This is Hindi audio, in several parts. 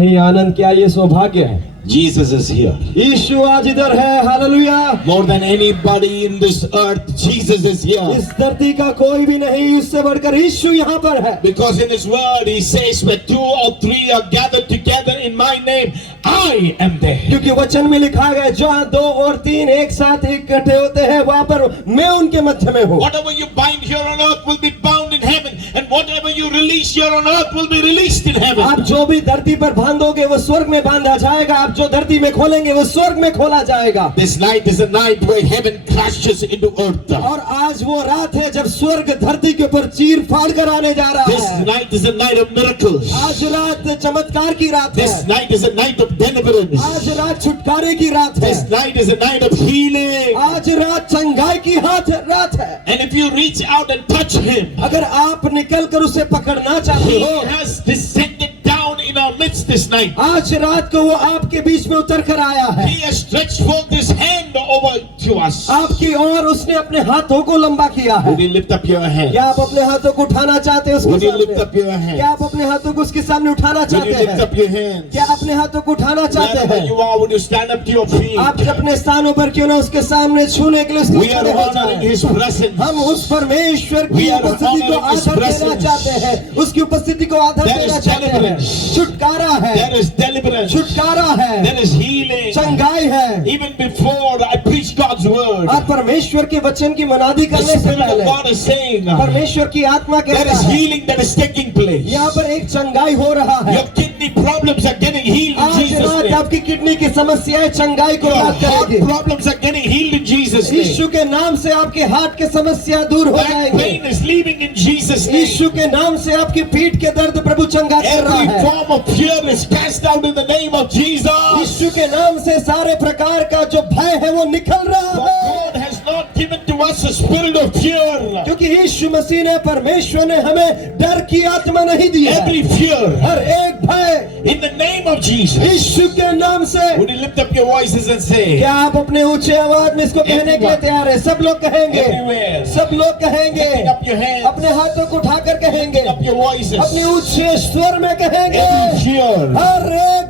ही आनंद, क्या ये सौभाग्य है। Jesus is here. यीशु आज इधर है, hallelujah. More than anybody in this earth, Jesus is here. इस धरती का कोई भी नहीं, उससे बढ़कर यीशु यहाँ पर है। Because in His Word He says, "Where 2 or 3 are gathered together in My name, I am there." क्योंकि वचन में लिखा गया, जहाँ 2 और 3 एक साथ इकट्ठे होते हैं, वहाँ पर मैं उनके मध्य में हूँ। Whatever you bind here on earth will be bound in heaven, and whatever you release here on earth will be released in heaven. आप जो भी धरती पर बांधोगे वो स्वर्ग में बांधा जाएगा, आप जो धरती में खोलेंगे वो स्वर्ग में खोला जाएगा। This night is a night where heaven crashes into earth. और आज वो रात है जब स्वर्ग धरती के ऊपर चीर फाड़ कर आने जा रहा This है। night is a night of miracles. आज रात चमत्कार की रात है। This night is a night of deliverance. आज रात छुटकारे की रात है। This night is a night of healing. आज रात चंगाई की रात है। And if you reach out and touch Him, अगर आप निकल कर उसे पकड़ना चाहते He हो, has descended down in our midst this night. आज रात को वो आपके बीच में उतर कर आया है। He has stretched forth His hand over to us. आपकी ओर उसने अपने हाथों को लंबा किया है। Would you lift up your hand? क्या आप अपने हाथों को उठाना चाहते हैं उसके Would you lift सामने? up your hand? क्या आप अपने हाथों को उसके सामने उठाना Would चाहते you lift हैं? up your hands? क्या अपने हाथों को उठाना चाहते Wherever हैं? you are, would you stand up to your feet? आप अपने स्थानों पर क्यों ना उसके सामने छूने के लिए उसके We are खड़े हो honoring जाएं। His presence. हम उस परमेश्वर की We are उपस्थिति को honoring His आदर देना presence. चाहते हैं, उसकी उपस्थिति को आदर There देना is चाहते हैं। deliverance. छुटकारा है, There is deliverance. छुटकारा है, There is healing. चंगाई है। Even before I preach God's word, और परमेश्वर के वचन की मनादी the करने से Spirit of पहले God is saying, परमेश्वर की आत्मा there कहता is है, healing that is taking place. यहाँ पर एक चंगाई हो रहा है। Your kidney problems are getting healed in आज Jesus' रात name. आपकी किडनी की समस्याएं चंगाई को Your प्राप्त heart करेगी। problems are getting healed in Jesus' name. यीशु के नाम से आपके हार्ट के समस्या दूर हो Back जाएंगे। pain is leaving in Jesus' name. यीशु के नाम से आपकी पीठ के दर्द प्रभु चंगा कर रहा Every है। form of fear is cast out in the name of Jesus. यीशु के नाम से सारे प्रकार का जो भय है वो निकल रहा For है, God has not given to us a spirit of fear. क्योंकि यीशु मसीह ने, परमेश्वर ने हमें डर की आत्मा नहीं दी है। Every fear हर एक भय in the name of Jesus. यीशु के नाम से। Would you lift up your voices and say, क्या आप अपने ऊंचे आवाज में इसको कहने के लिए तैयार है? सब लोग कहेंगे, everywhere, सब लोग कहेंगे, lifting up your hands, अपने हाथों को उठाकर कहेंगे, lifting up your voices, अपने ऊंचे स्वर में कहेंगे, every fear, हर एक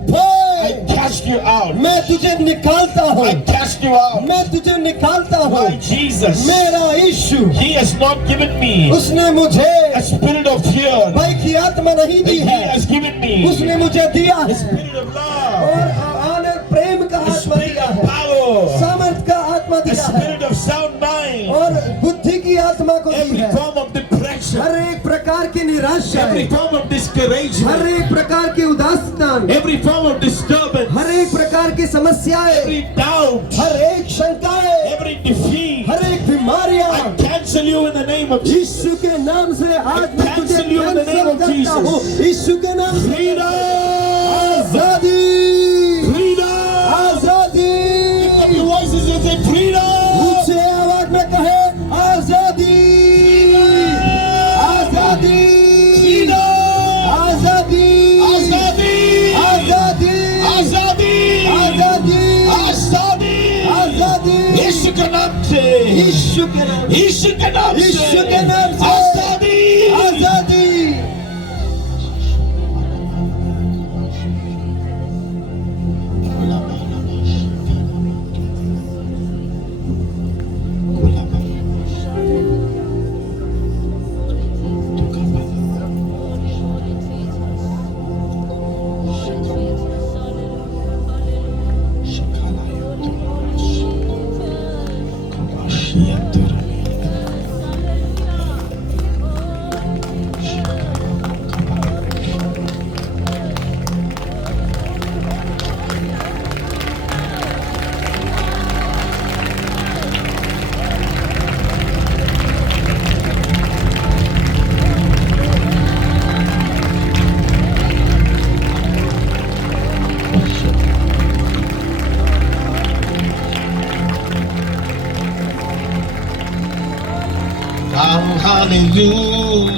I भय cast you out. मैं तुझे निकालता हूँ, I cast you out. मैं तुझे निकालता हूँ। My Jesus, मेरा यीशु, He has not given me उसने मुझे a spirit of fear. भय की आत्मा नहीं दी He है, has given me उसने मुझे दिया a है spirit of love, और आनंद प्रेम का a आत्मा spirit दिया of है, power, सामर्थ का आत्मा a दिया है spirit of sound mind. और बुद्धि की आत्मा को दी Every है। form of depression, हर एक प्रकार की निराशा, every form of her discouragement, एक प्रकार की उदासीन, every form of disturbance, हर एक प्रकार की समस्याएं, every doubt, हर एक शंकाएं, every defeat, हर एक बीमारियां, I cancel you in the name of Jesus. यीशु के नाम से आज मैं तुझे cancel you in the name of cancel करता Jesus. हूँ। यीशु के नाम से Freedom! आजादी, Freedom! आजादी। Lift up your voices and say freedom! ऊंचे आवाज में कहे आजादी, आजादी, आजादी, Azadi! आजादी, Azadi! आजादी, Azadi! आजादी। यीशु के नाम से, यीशु के नाम, यीशु के नाम से, यीशु के नाम से आजादी! आजादी।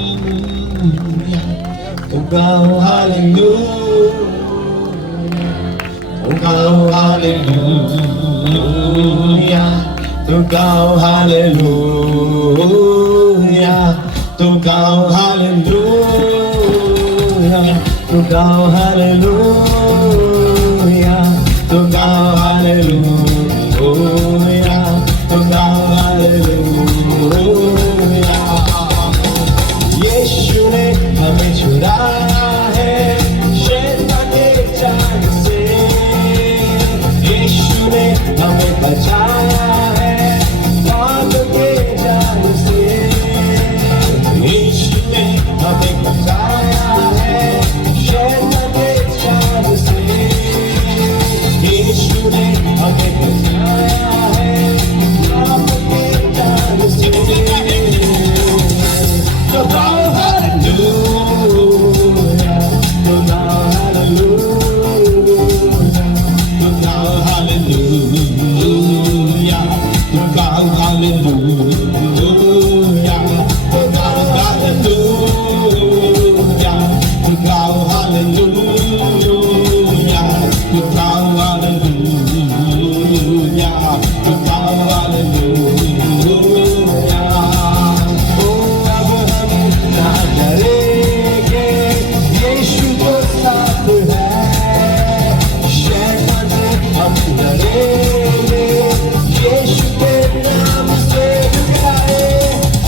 Hallelujah. Oh God, hallelujah. Oh God, hallelujah. Oh God, hallelujah. Oh God, hallelujah. Oh God, hallelujah. तुम गाओ हालेलुया, तुम गाओ हालेलुया। यीशु ने हमें छुड़ाया है शैतान के जाल से, यीशु ने हमें बचाया है पाप के जाल से, यीशु ने हमें बचाया है शैतान के जाल से, यीशु ने हमें बचाया है पाप के जाल से। तो गाओ हालेलुया, तो गाओ हालेलुया, तो गाओ हालेलुया, तो गाओ हालेलुया, तो गाओ हालेलुया, तो गाओ हालेलुया, तो गाओ हालेलुया, तो गाओ हालेलुया। ओ अब हम ना डरेंगे, यीशु तो साथ है, शैतान से हम डरेंगे, यीशु के नाम से डराए।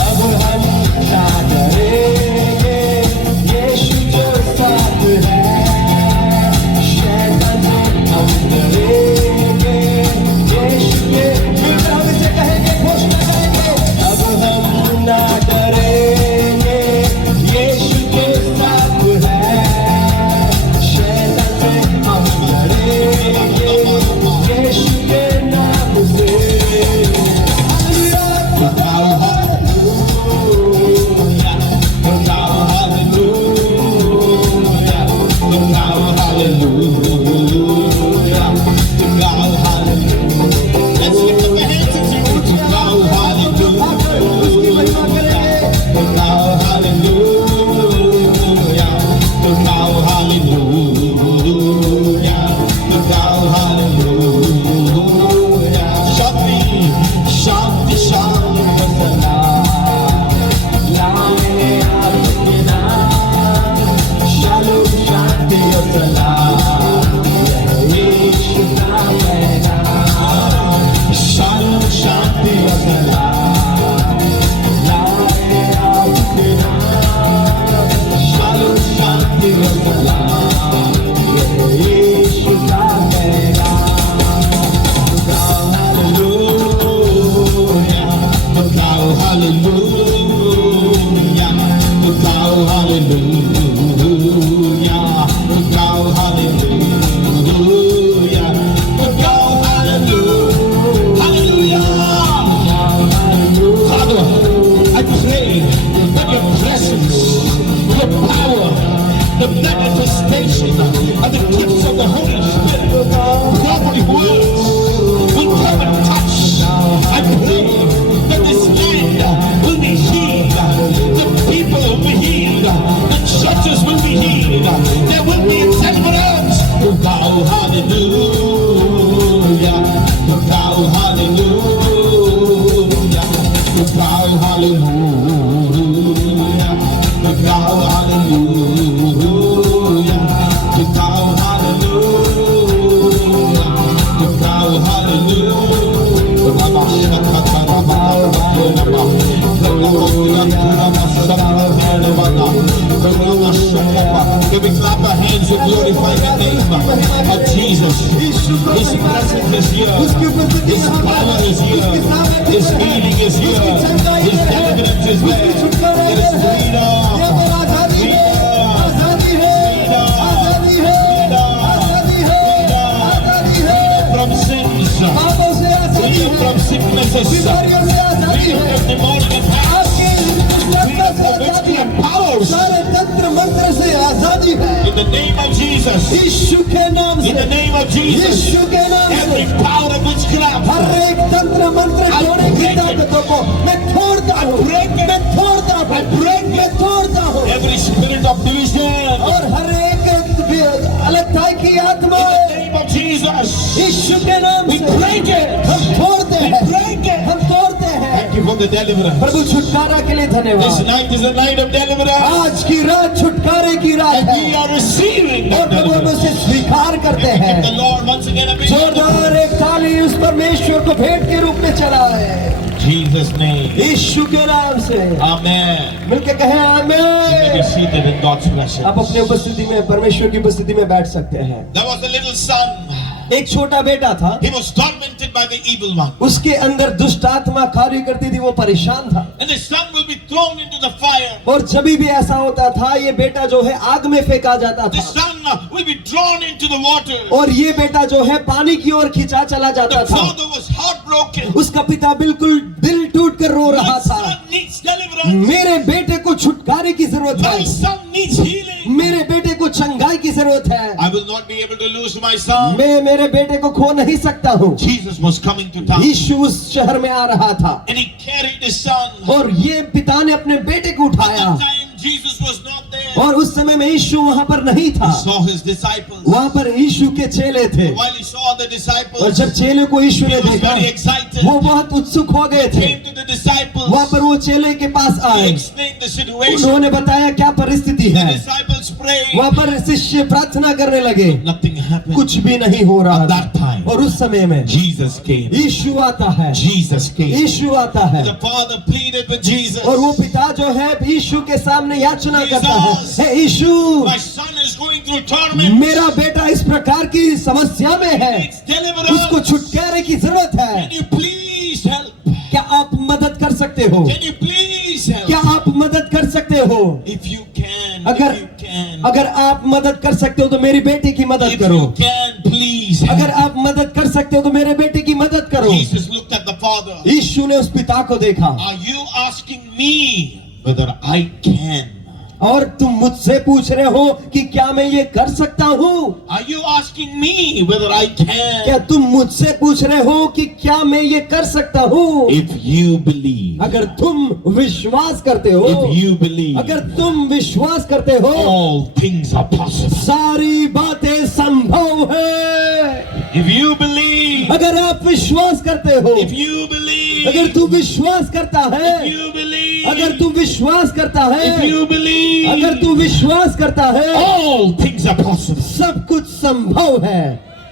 अब हम ना डरेंगे, यीशु तो साथ है, शैतान से हम डरेंगे, यीशु के नाम से कहेंगे, घोषणा करेंगे। अब हम ना डरेंगे, यीशु के साथ है, शैतान से हम डरेंगे, यीशु के नाम से। तो गाओ हालेलुया, तो गाओ हालेलुया, तो गाओ हालेलुया, तो गाओ hallelujah. Let's lift up your hands and sing. To गाओ हालेलुया, to गाओ हालेलुया, to गाओ हालेलुया, to गाओ हालेलुया। शांति शांति शांति लाए आपके नाम, शालोम शांति और सलाम, यीशु का पैगाम, शालोम शांति और सलाम, लाए आपके नाम, शालोम शांति और सलाम, यीशु का पैगाम। गाओ हालेलुया, गाओ हालेलुया, गाओ हालेलुया, गाओ हालेलुया, गाओ hallelujah, hallelujah. Father, I pray that your presence, your power, the manifestation of the gifts of the Holy Spirit, prophetic words, will come and touch. I pray that this land will be healed, the people will be healed, the churches will be healed, there will be a deliverance. Thou hallelujah, thou hallelujah, thou hallelujah, thou hallelujah, thou hallelujah, thou Can we clap our hands and glorify the name of Jesus? His presence is here. His power is here. His healing is here. His deliverance is there. It is freedom. From sins, freedom from sicknesses, freedom from demonic attacks, freedom from witchcraft powers. In the name of Jesus, यीशु के नाम से, in the name of Jesus, यीशु के नाम से every power of witchcraft, हर एक तंत्र मंत्र तोड़ने की ताकतों को मैं तोड़ता हूँ, मैं तोड़ता हूँ, मैं तोड़ता हूँ। every spirit of division, और हर एक अलगताई की आत्मा in the name of Jesus, यीशु के नाम we से break it. हम तोड़ते We हैं, break it. हम तोड़ते हैं। Thank you for the deliverance. प्रभु छुटकारा के लिए This धन्यवाद। night is a night of deliverance. आज की रात छुटकारे की रात And है we are receiving और that प्रभु हम deliverance. उसे स्वीकार करते हैं। Give the Lord once again a big जोर Jesus' name. यीशु के नाम से Amen. मिलके कहें You may be आमीन। seated in God's आप presence. अपनी उपस्थिति में, परमेश्वर की उपस्थिति में बैठ सकते हैं। There was a little son. एक छोटा बेटा था, He was tormented by the evil one. उसके अंदर दुष्ट आत्मा कार्य करती थी, वो परेशान था। And the son will be thrown into the fire. और जब भी ऐसा होता था, ये बेटा जो है आग में फेंका जाता The था, son will be drawn into the water. और ये बेटा जो है पानी की ओर खींचा चला जाता The था। father was heartbroken. उसका पिता बिल्कुल दिल टूट कर रो रहा My था। son needs deliverance. मेरे बेटे को छुटकारे की जरूरत My है, son needs healing. मेरे बेटे को चंगाई की जरूरत है। I will not be able to lose my son. मैं मेरे बेटे को खो नहीं सकता हूँ। Jesus was coming to town. यीशु उस शहर में आ रहा था, And he carried his son. और ये पिता ने अपने बेटे को At उठाया, that time, Jesus was not there. और उस समय में यीशु वहाँ पर नहीं था। He saw his disciples. वहाँ पर यीशु के चेले थे, While he saw the और disciples, जब चेले को यीशु he ने was देखा, very excited. वो बहुत उत्सुक हो गए थे। Came to the disciples. वहाँ पर वो चेले के पास He आए, explained the situation. उन्होंने बताया क्या परिस्थिति The है। disciples prayed. वहाँ पर शिष्य प्रार्थना करने लगे, Nothing happened. कुछ भी नहीं हो रहा At था। that time, और उस समय में Jesus came. यीशु आता है, Jesus came. यीशु आता है, The father pleaded with Jesus. और वो पिता जो है यीशु के सामने याचना करता है, Jesus, hey Yeshu, My son is going through torment. मेरा बेटा इस प्रकार की समस्या में है, Needs deliverance. उसको छुटकारे की जरूरत है। Can you please help? क्या आप मदद कर सकते हो? Can you please help? क्या आप मदद कर सकते हो? If you can, अगर if you can, अगर आप मदद कर सकते हो तो मेरी बेटी की मदद if करो। you can, please अगर help. आप मदद कर सकते हो तो मेरे बेटे की मदद करो। Jesus looked at the father. यीशु ने उस पिता को देखा, Are you asking me whether I can? और तुम मुझसे पूछ रहे हो कि क्या मैं ये कर सकता हूँ? Are you asking me whether I क्या can? तुम मुझसे पूछ रहे हो कि क्या मैं ये कर सकता हूँ? If you believe, अगर तुम विश्वास करते हो, if you believe, अगर तुम विश्वास करते हो, all things are possible. सारी बातें संभव है। If you believe, अगर आप विश्वास करते हो, if you believe, अगर तू विश्वास करता है, if you believe, अगर तू विश्वास करता है, if you believe, अगर तू विश्वास करता है, all things are possible. सब कुछ संभव है।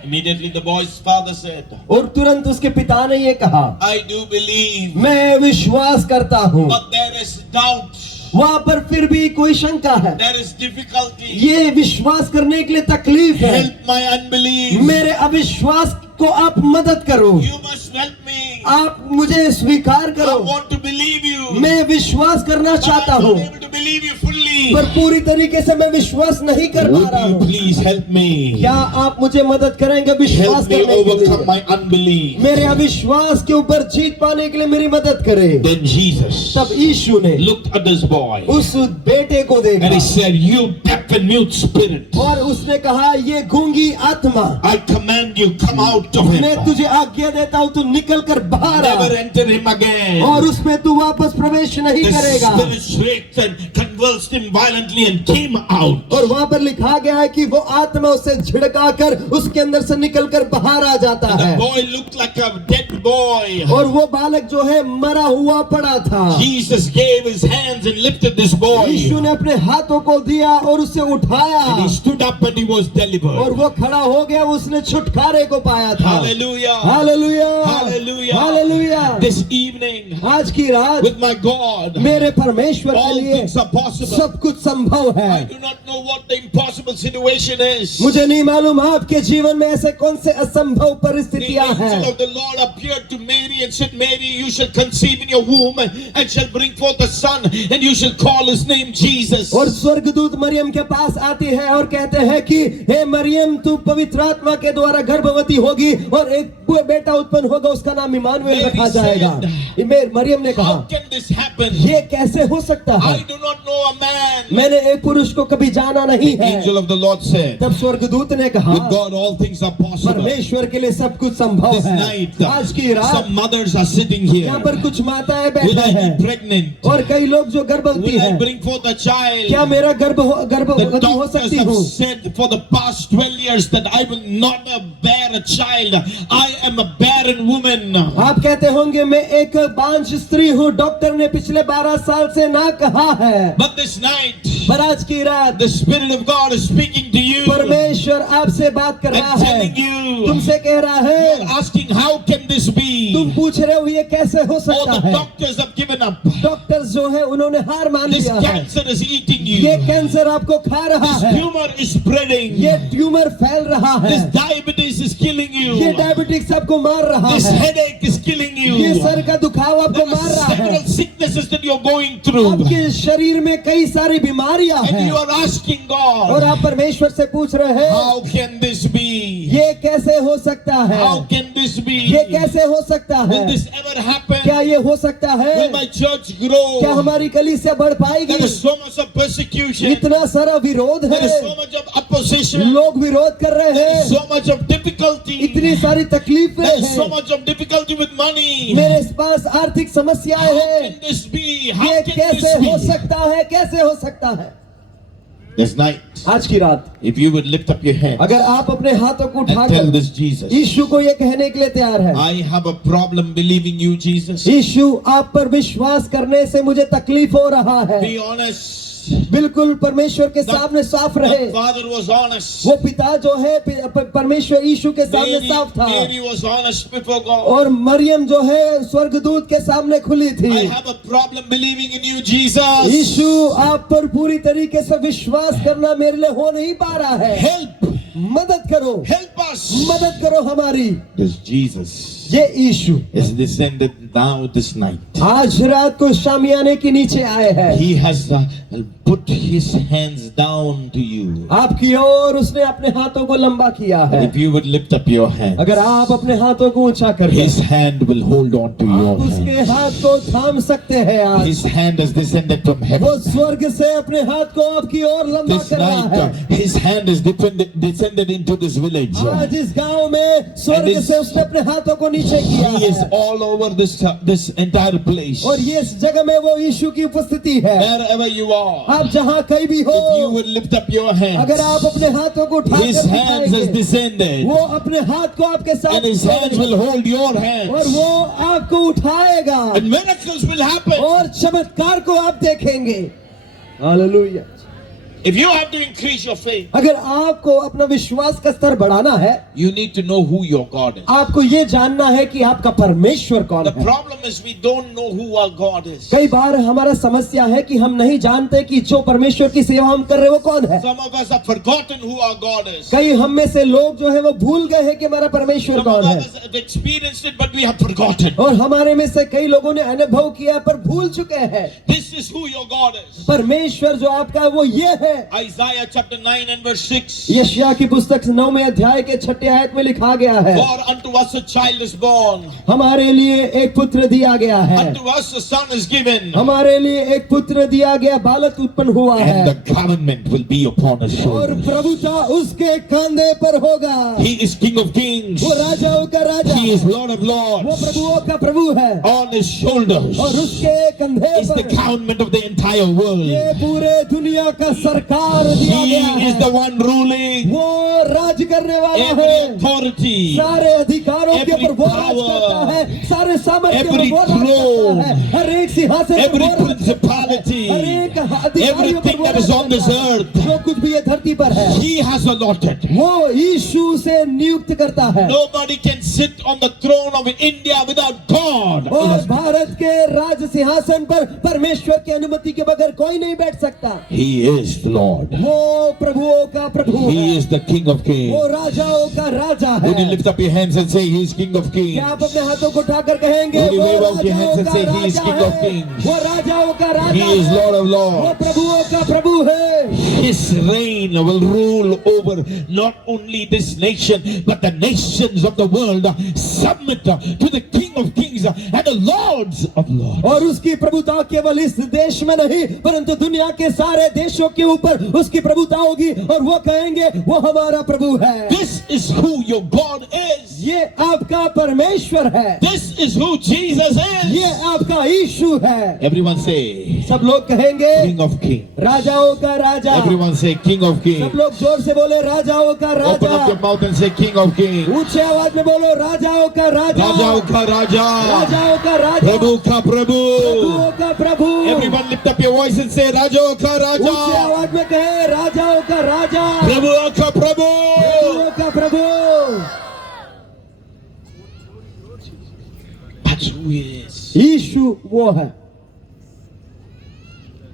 Immediately the boy's father said, और तुरंत उसके पिता ने ये कहा, I do believe, मैं विश्वास करता हूँ। but there is doubt, वहाँ पर फिर भी कोई शंका है, there is difficulty. ये विश्वास करने के लिए तकलीफ है। Help my unbelief. मेरे अविश्वास को आप मदद करो, You must help me. आप मुझे स्वीकार I करो। want to believe you. मैं विश्वास करना But चाहता I'm हूँ, not able to believe you fully. पर पूरी तरीके से मैं विश्वास नहीं कर पा Would रहा you हूँ। please help me? क्या आप मुझे मदद करेंगे विश्वास Help me करने के overcome लिए? my unbelief. मेरे अविश्वास के ऊपर जीत पाने के लिए मेरी मदद करे। Then Jesus तब यीशु ने looked at this boy उस बेटे को देखा, and he said, You deaf and mute spirit, और उसने कहा, ये गूंगी आत्मा, I command you, come out of मैं him. तुझे आज्ञा देता हूँ, तू निकल कर बाहर आ, Never enter him again. और उसमें तू वापस प्रवेश नहीं The करेगा। spirit shrieked and convulsed him violently and came out. और वहाँ पर लिखा गया है कि वो आत्मा उसे झिड़का कर उसके अंदर से निकल कर बाहर आ जाता The है, boy looked like a dead boy. और वो बालक जो है मरा हुआ पड़ा था। Jesus gave his hands and lifted this boy. यीशु ने अपने हाथों को दिया और उसे उठाया, And he stood up and he was और delivered. वो खड़ा हो गया, उसने छुटकारे को पाया था। Hallelujah. Hallelujah, Hallelujah. Hallelujah. This evening, आज की रात with my God, मेरे परमेश्वर के all लिए things are possible. सब कुछ संभव है। I do not know what the impossible situation is. मुझे नहीं मालूम आपके जीवन में ऐसे कौन से असंभव The परिस्थितियां angel हैं। of the Lord appeared to Mary and said, Mary, you shall conceive in your womb and shall bring forth a son, and you shall call his name Jesus. और स्वर्गदूत मरियम के पास आती है और कहते हैं कि हे मरियम, तू पवित्र आत्मा के द्वारा गर्भवती होगी और एक बेटा उत्पन्न होगा, उसका नाम इमानुएल रखा जाएगा। मरियम ने कहा, How can this happen? ये कैसे हो सकता है? I do not know a man. मैंने एक पुरुष को कभी जाना नहीं The है। angel of the Lord said, तब स्वर्गदूत ने कहा, with God all things are possible. परमेश्वर के लिए सब कुछ संभव This है। night, आज की रात some mothers are sitting here. यहाँ पर कुछ माताएं Will बैठे I be हैं pregnant? और कई लोग जो गर्भवती Will I हैं, bring forth a child? क्या मेरा The गर्भवती हो doctors सकती have हूँ? said for the past 12 years that I will not bear a child. I am a barren woman. आप कहते होंगे मैं एक बांझ स्त्री हूँ, डॉक्टर ने पिछले 12 साल से ना कहा है। But this night, पर आज की रात the Spirit of God is speaking to you परमेश्वर आपसे बात कर रहा and है, telling you, तुमसे कह रहा है, you're asking, how can this be? तुम पूछ रहे हो ये कैसे हो All सकता the है। doctors have given up. Doctors जो है उन्होंने हार मान This लिया है, cancer is eating ये you. कैंसर आपको खा रहा This है, tumor is spreading. ये ट्यूमर फैल रहा है, This diabetes is killing ये you. डायबिटिक्स आपको मार रहा This है, headache is killing ये you. सर का दुखाव आपको There मार are रहा है, several sicknesses that you're going through. आपके शरीर में कई सारी बीमारियां And हैं you are asking और God, आप परमेश्वर से पूछ रहे हैं, how can this be? ये कैसे हो सकता है, How can this be? ये कैसे हो सकता है, Will this ever happen? क्या ये हो सकता है, Will my church grow? क्या हमारी कलीसिया बढ़ पाएगी। There is so much of persecution. इतना सारा विरोध There है, is so much of opposition. लोग विरोध कर रहे There हैं, is so much of difficulty. इतनी सारी तकलीफें There is so हैं, much of difficulty with money. मेरे पास आर्थिक समस्याएं How हैं, can this be? How ये can कैसे this हो be? सकता है, कैसे हो सकता है। This night, आज की रात if you would lift up your hands अगर आप अपने हाथों को and tell उठाकर this Jesus, यीशु को ये कहने के लिए तैयार है, I have a problem believing you, Jesus. यीशु आप पर विश्वास करने से मुझे तकलीफ हो रहा है। Be honest. बिल्कुल परमेश्वर के सामने साफ रहे। The father was honest. वो पिता जो है परमेश्वर यीशु के सामने साफ था, Mary was honest before God. और मरियम जो है स्वर्गदूत के सामने खुली थी। I have a problem believing in you, Jesus. यीशु आप पर पूरी तरीके से विश्वास करना मेरे लिए हो नहीं पा रहा है। Help. मदद करो, Help us. मदद करो हमारी। This Jesus ये यीशु is descended now this night. आज रात को शामियाने के नीचे आए हैं, He has put his hands down to you. आपकी ओर उसने अपने हाथों को लंबा किया है। If you would lift up your hand, अगर आप अपने हाथों को ऊंचा कर his hand will hold on to your आप उसके hand. हाथ को थाम सकते हैं। आज His hand has descended from वो heaven. स्वर्ग से अपने हाथ को आपकी ओर लंबा This कर रहा night, है। his hand is descended into this village. आज इस गांव में स्वर्ग And this- से उसने अपने हाथों को नीचे किया He is है, all over this entire place. और ये इस जगह में वो यीशु की उपस्थिति है। Wherever you are, आप जहाँ कहीं भी if you हो, would lift up your hands, अगर आप अपने हाथों को his उठाकर hands has दिखाएंगे, descended, वो अपने हाथ को आपके साथ and his hands will hold your और hands, वो आपको उठाएगा and miracles will happen. और चमत्कार को आप देखेंगे। Hallelujah. If you have to increase your faith, अगर आपको अपना विश्वास का स्तर बढ़ाना है, you need to know who your God is. आपको ये जानना है कि आपका परमेश्वर कौन The है। problem is we don't know who our God is. कई बार हमारा समस्या है कि हम नहीं जानते कि जो परमेश्वर की सेवा हम कर रहे हैं वो कौन है। Some of us have forgotten who our God is. कई हम में से लोग जो है वो भूल गए हैं कि हमारा परमेश्वर Some of कौन है, us have experienced it, but we have forgotten. और हमारे में से कई लोगों ने अनुभव किया पर भूल चुके हैं। This is who your God is. परमेश्वर जो आपका है वो ये है। Isaiah chapter 9 and verse 6. यशायाह की पुस्तक 9वें अध्याय के 6ठे आयत में लिखा गया है, For unto us a child is born, हमारे लिए एक पुत्र दिया गया है, unto us a son is given, हमारे लिए एक पुत्र दिया गया, बालक उत्पन्न हुआ है, and the government will be upon his और shoulder. प्रभुता उसके कंधे पर होगा। He is King of kings. वो राजाओं का राजा, He is Lord of वो lords. प्रभुओं का प्रभु है, On his shoulders और उसके कंधे is the पर government of the entire world. ये पूरे दुनिया का सरकार दिया He गया is है। the one ruling वो राज करने वाला every है, authority, सारे अधिकारों के every ऊपर वो राज power, करता है, सारे सामर्थ्य के every ऊपर वो राज throne, करता है, हर एक सिंहासन पर every वो राज करता है, principality, हर एक अधिकारियों पर everything वो that Raj is on this करता है। earth. जो कुछ भी ये धरती पर है He has allotted. वो यीशु से नियुक्त करता है, Nobody can sit on the throne of India without God. और भारत के राज सिंहासन पर परमेश्वर की अनुमति के बगैर कोई नहीं बैठ सकता। He is the Lord. वो प्रभुओं का प्रभु He है, is the King of वो kings. राजाओं का राजा है। Would you lift up your hands and say He is King of kings? क्या आप अपने हाथों को उठाकर कहेंगे Would you वो wave out your hands राजाओं and का say, "He is Raja King of है, kings. वो राजाओं का राजा He is है, Lord of वो lords. प्रभुओं का प्रभु है। His reign will rule over not only this nation, but the nations of the world. Submit to the King of kings and the Lords of lords. और उसकी प्रभुता केवल इस देश में नहीं परंतु दुनिया के सारे देशों के ऊपर उसकी प्रभुता होगी, और वो कहेंगे वो हमारा प्रभु है। This is who your God is. ये आपका परमेश्वर है, This is who Jesus ये is. आपका यीशु है। Everyone say, सब लोग कहेंगे King of Kings. राजाओं का राजा। Everyone say, King of सब Kings. लोग जोर से बोले राजाओं का Open up your Raja. mouth and say, King of Kings. ऊंचे आवाज में बोलो राजाओं का राजा, राजाओं का राजा, राजाओं का राजा, प्रभु का प्रभु. प्रभुओं का प्रभु। Everyone lift up your voice and say, राजाओं का ऊंचे राजा, आवाज में कहे राजाओं का राजा, प्रभुओं का प्रभु. प्रभुओं का प्रभु। That's who he is. यीशु वो है।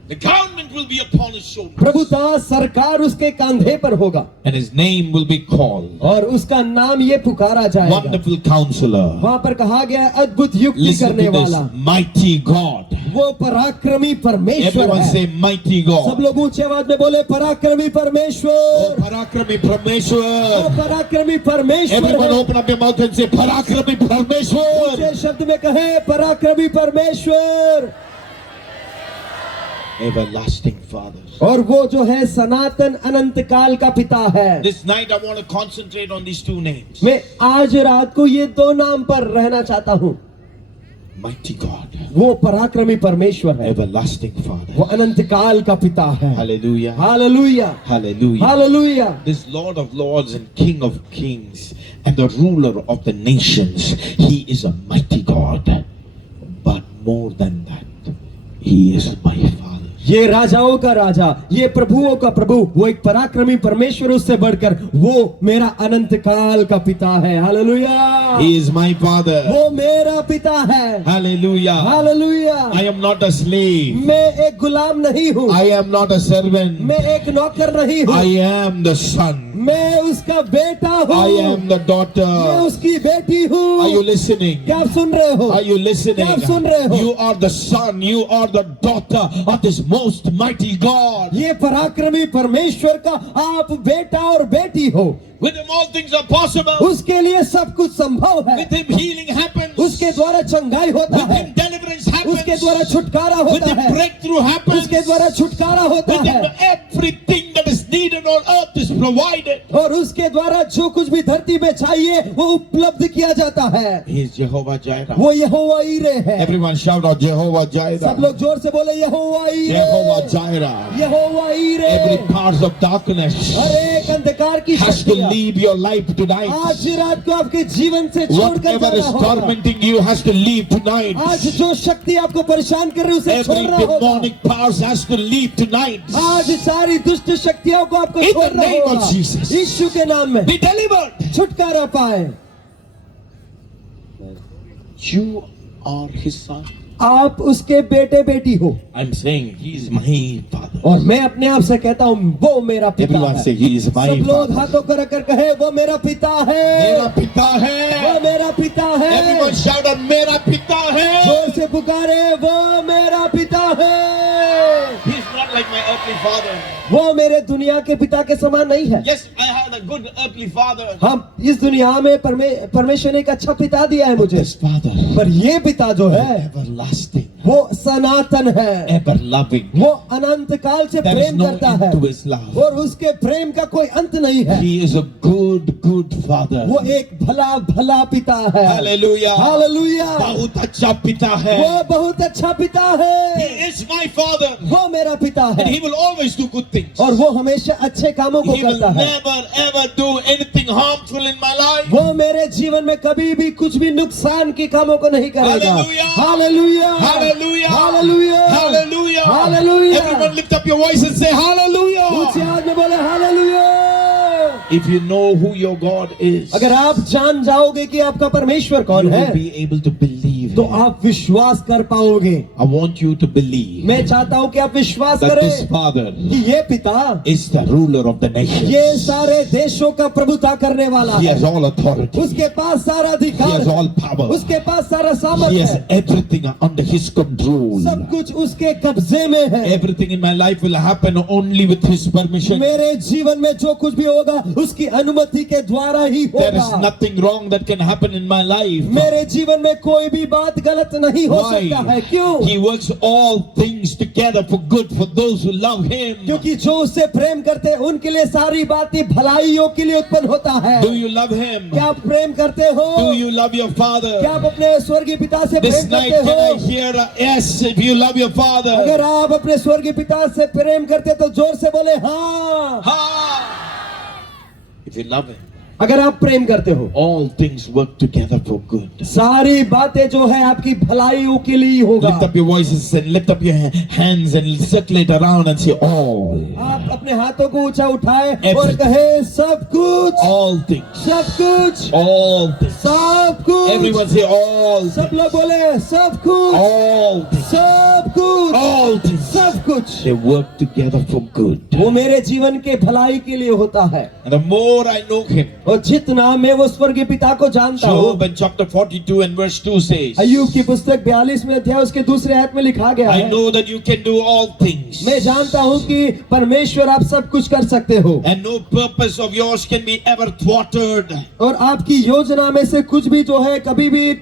The government will be upon his shoulders, प्रभुता सरकार उसके कंधे पर होगा and his name will be called और उसका नाम ये पुकारा जाएगा। Wonderful Counselor. वहाँ पर कहा गया है अद्भुत युक्ति Listen करने to this, वाला, mighty God. वो पराक्रमी परमेश्वर Everyone है। say, mighty सब God. लोग ऊंचे आवाज में बोले पराक्रमी Oh, परमेश्वर, Parakrami वो Parameshwar. पराक्रमी परमेश्वर Everyone है। open up your mouth and say, Parakrami Parameshwar. ऊंचे शब्द में कहे पराक्रमी परमेश्वर। Everlasting Father. और वो जो है सनातन अनंत काल का पिता है। This night I want to concentrate on these two names. मैं आज रात को ये दो नाम पर रहना चाहता हूँ। Mighty God. वो पराक्रमी परमेश्वर है, Everlasting Father. वो अनंत काल का पिता है। Hallelujah. Hallelujah, Hallelujah. Hallelujah. This Lord of Lords and King of Kings and the ruler of the nations, he is a mighty God. But more than that, he is my Father. ये राजाओं का राजा, ये प्रभुओं का प्रभु, वो एक पराक्रमी परमेश्वर, उससे बढ़कर वो मेरा अनंत काल का पिता है। Hallelujah, He is my Father. वो मेरा पिता है। Hallelujah. Hallelujah, I am not a slave. मैं एक गुलाम नहीं हूँ, I am not a servant. मैं एक नौकर नहीं I हूँ, am the son. मैं उसका बेटा I हूँ, am the मैं daughter. उसकी बेटी Are you हूँ। listening? क्या आप सुन रहे हो? Are you listening? क्या आप सुन रहे हो? You are the son, you are the daughter of this most mighty God. ये पराक्रमी परमेश्वर का आप बेटा और बेटी हो। With him all things are possible. उसके लिए सब कुछ संभव है, With him healing happens. उसके द्वारा चंगाई होता With है, him deliverance happens. उसके द्वारा छुटकारा With होता him है, breakthrough happens. उसके द्वारा छुटकारा होता With him है, everything that is needed on earth is provided. और उसके द्वारा जो कुछ भी धरती में चाहिए वो उपलब्ध किया जाता है। He is Jehovah Jireh. वो यहोवा ईरे है। Everyone shout out Jehovah Jireh. सब लोग जोर से बोले यहोवा Jehovah ईरे, Jireh. Jehovah ईरे। Every powers of darkness हर एक अंधकार की has to शक्तियाँ leave your life tonight. आज रात को आपके जीवन से छोड़कर Whatever जाना is होगा। tormenting you has to leave tonight. आज जो शक्ति आपको परेशान कर रही है उसे Every छोड़ना होगा। demonic powers has to leave tonight. आज सारी दुष्ट शक्तियों को आपको In the छोड़ना name of होगा। Jesus. यीशु के नाम में Be delivered. छुटकारा पाए। You are his son. आप उसके बेटे बेटी हो, I'm saying he is my father. और मैं अपने आप से कहता हूँ वो मेरा पिता Everyone है। say he is my सब लोग father. हाथों को रखकर कहे वो मेरा पिता है, मेरा पिता वो है. मेरा पिता है। Everyone shout out मेरा पिता है. जोर से पुकारे वो मेरा पिता है। He is not like my earthly father. वो मेरे दुनिया के पिता के समान नहीं है। Yes, I had a good earthly father. हम इस दुनिया में परमेश्वर ने एक अच्छा पिता दिया है मुझे, This father, पर ये पिता जो है everlasting, वो सनातन है, ever loving. वो अनंत काल से There is प्रेम no करता end है to his love. और उसके प्रेम का कोई अंत नहीं है। He is a good father. वो एक भला भला पिता है। Hallelujah. हालेलुया, बहुत अच्छा पिता है. वो बहुत अच्छा पिता He है। is my father. वो मेरा पिता And है he will always do good things. और वो हमेशा अच्छे कामों को He will करता है। never ever do anything harmful in my life. वो मेरे जीवन में कभी भी कुछ भी नुकसान के कामों को नहीं करेगा। Hallelujah. Hallelujah, Hallelujah. Hallelujah, Hallelujah. Hallelujah. Everyone lift up your voice and say hallelujah. ऊंचे आवाज में बोले hallelujah. If you know who your God is, अगर आप जान जाओगे कि आपका परमेश्वर you कौन है will be able to believe. तो आप विश्वास कर पाओगे। I want you to believe मैं चाहता हूँ कि आप विश्वास that this करें father कि ये पिता, is the ruler of the nations. ये सारे देशों का प्रभुता करने वाला He है। has all authority. उसके पास सारा He अधिकार has है, all power. उसके पास सारा He सामर्थ्य has है, everything under his control. सब कुछ उसके कब्जे में है। Everything in my life will happen only with his permission. मेरे जीवन में जो कुछ भी होगा उसकी अनुमति के द्वारा ही There is होगा। nothing wrong that can happen in my life. मेरे जीवन में कोई भी बात गलत नहीं हो सकता है। क्यों? He works all things together for good for those who love him. क्योंकि जो उससे प्रेम करते हैं उनके लिए सारी बातें भलाइयों के लिए उत्पन्न होता है। Do you love him? क्या आप प्रेम करते हो? Do you love your father? क्या आप अपने स्वर्गीय पिता से This प्रेम night करते can I हो? hear a yes if you love your father? अगर आप अपने स्वर्गीय पिता से प्रेम करते तो जोर से बोले हाँ। Ha! If you love him, अगर आप प्रेम करते हो, all things work together for good. सारी बातें जो है आपकी भलाइयों के लिए ही होगा। Lift up your voices and lift up your hands and circulate around and say all. आप अपने हाथों को ऊंचा उठाए और Everything. कहे सब कुछ, All things. सब कुछ, All things. सब कुछ। Everyone say all. सब लोग बोले सब कुछ, All things. सब कुछ, All things. सब कुछ। They work together for good. वो मेरे जीवन के भलाई के लिए होता है। And the more I know him, और जितना मैं वो स्वर्गीय पिता को जानता हूँ, Job in chapter 42 and verse 2 says, अय्यूब की पुस्तक 42 में अध्याय उसके दूसरे आयत में लिखा गया I है, know that you can do all things. मैं जानता हूँ कि परमेश्वर आप सब कुछ कर सकते हो And no purpose of yours can be ever thwarted. और आपकी योजना में से कुछ भी जो है कभी भी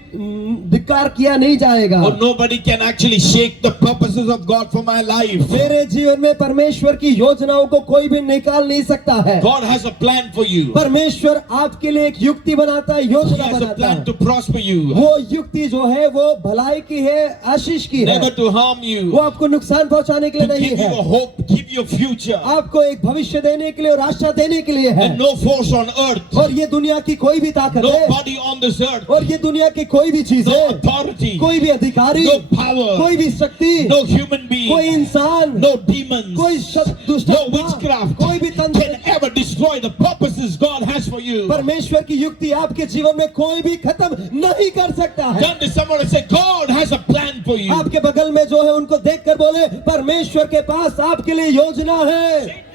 धिक्कार किया नहीं जाएगा। Or nobody can actually shake the purposes of God for my life. मेरे जीवन में परमेश्वर की योजनाओं को कोई भी निकाल नहीं सकता है। God has a plan for you. परमेश्वर आपके लिए एक युक्ति बनाता है, He योजना has a बनाता plan है। to prosper you, वो युक्ति जो है वो भलाई की है, आशीष की है। never to harm वो you, आपको नुकसान पहुंचाने के लिए to नहीं give you है, a hope, give you a future. आपको एक भविष्य देने के लिए और आशा देने के लिए है। And no force on earth, और ये दुनिया की कोई भी ताकत है nobody on this earth, और ये दुनिया की कोई भी चीज no है, authority, कोई भी अधिकारी, no power, कोई भी शक्ति, no human being, कोई इंसान, no demons, कोई दुष्ट no witchcraft कोई भी can तंत्र, ever destroy the purposes God has for you. परमेश्वर की युक्ति आपके जीवन में कोई भी खत्म नहीं कर सकता है। Turn to someone and say, God has a plan for you. आपके बगल में जो है उनको देखकर बोले परमेश्वर के पास आपके लिए योजना है।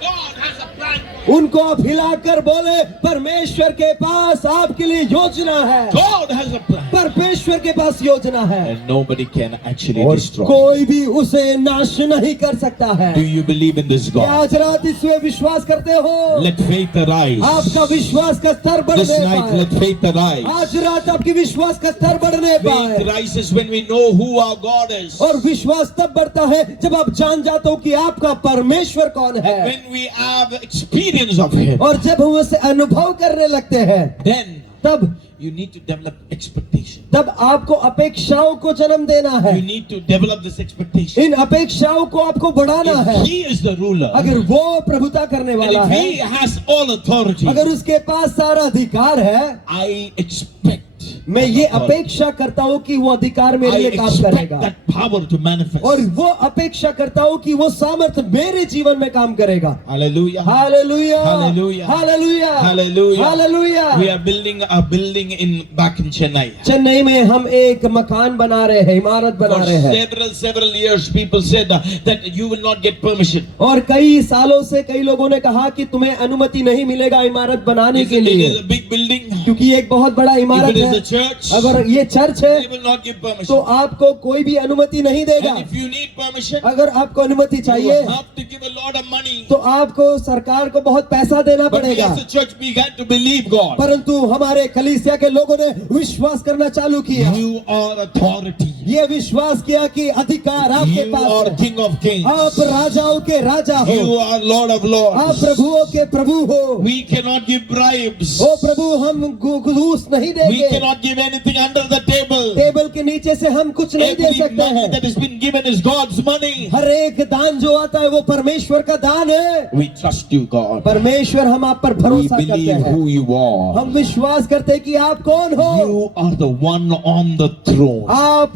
God has a plan for you. उनको आप हिलाकर बोले परमेश्वर के पास आपके लिए योजना है। God has a plan. परमेश्वर के पास योजना है And nobody can actually और destroy. कोई भी उसे नाश नहीं कर सकता है। Do you believe in this क्या God? आज रात इसमें विश्वास करते हो? Let faith arise. आपका विश्वास का स्तर This बढ़ने night, पाए। let faith arise. आज रात आपकी विश्वास का स्तर बढ़ने Faith पाए rises when we know who our God is. और विश्वास तब बढ़ता है जब आप जान जाते हो कि आपका परमेश्वर कौन है When we have experience of Him, और जब हम उसे अनुभव करने लगते हैं then तब you need to develop expectation. तब आपको अपेक्षाओं को जन्म देना है। You need to develop this expectation. इन अपेक्षाओं को आपको बढ़ाना है। If He is the ruler, अगर वो प्रभुता करने and वाला if है, He has all authority, अगर उसके पास सारा अधिकार है, I expect मैं ये अपेक्षा करता हूँ कि वो अधिकार मेरे I लिए काम expect करेगा that power to manifest. और वो अपेक्षा करता हूँ कि वो सामर्थ्य मेरे जीवन में काम करेगा। Hallelujah. Hallelujah, Hallelujah. Hallelujah, Hallelujah. Hallelujah. We are building a building back in Chennai. Chennai में हम एक मकान बना रहे हैं, इमारत बना For रहे हैं several years, people said that you will not get permission. और कई सालों से कई लोगों ने कहा कि तुम्हें अनुमति नहीं मिलेगा इमारत बनाने के It लिए, is a big building. क्योंकि एक बहुत बड़ा If इमारत it is है। a church, अगर ये चर्च है they will not give तो permission. आपको कोई भी अनुमति नहीं देगा। And if you need permission, अगर आपको अनुमति you चाहिए have to give a lot of money. तो आपको सरकार को बहुत पैसा देना But we पड़ेगा। as a church began to believe God. परंतु हमारे कलीसिया के लोगों ने विश्वास करना चालू किया। You are authority. ये विश्वास किया कि अधिकार आपके You पास are है। King of Kings. आप राजाओं के राजा हो, You are Lord of आप Lords. प्रभुओं के प्रभु हो। We cannot give bribes. ओ प्रभु हम घूस नहीं We देंगे, cannot give anything under the table. Table के नीचे से हम कुछ नहीं दे Every सकते money हैं। that has been given is God's money. हर एक दान जो आता है वो परमेश्वर का दान है। We trust you, God. परमेश्वर हम आप पर We भरोसा करते believe हैं, who you are. हम विश्वास करते हैं कि आप कौन हो। You are the one on the throne. आप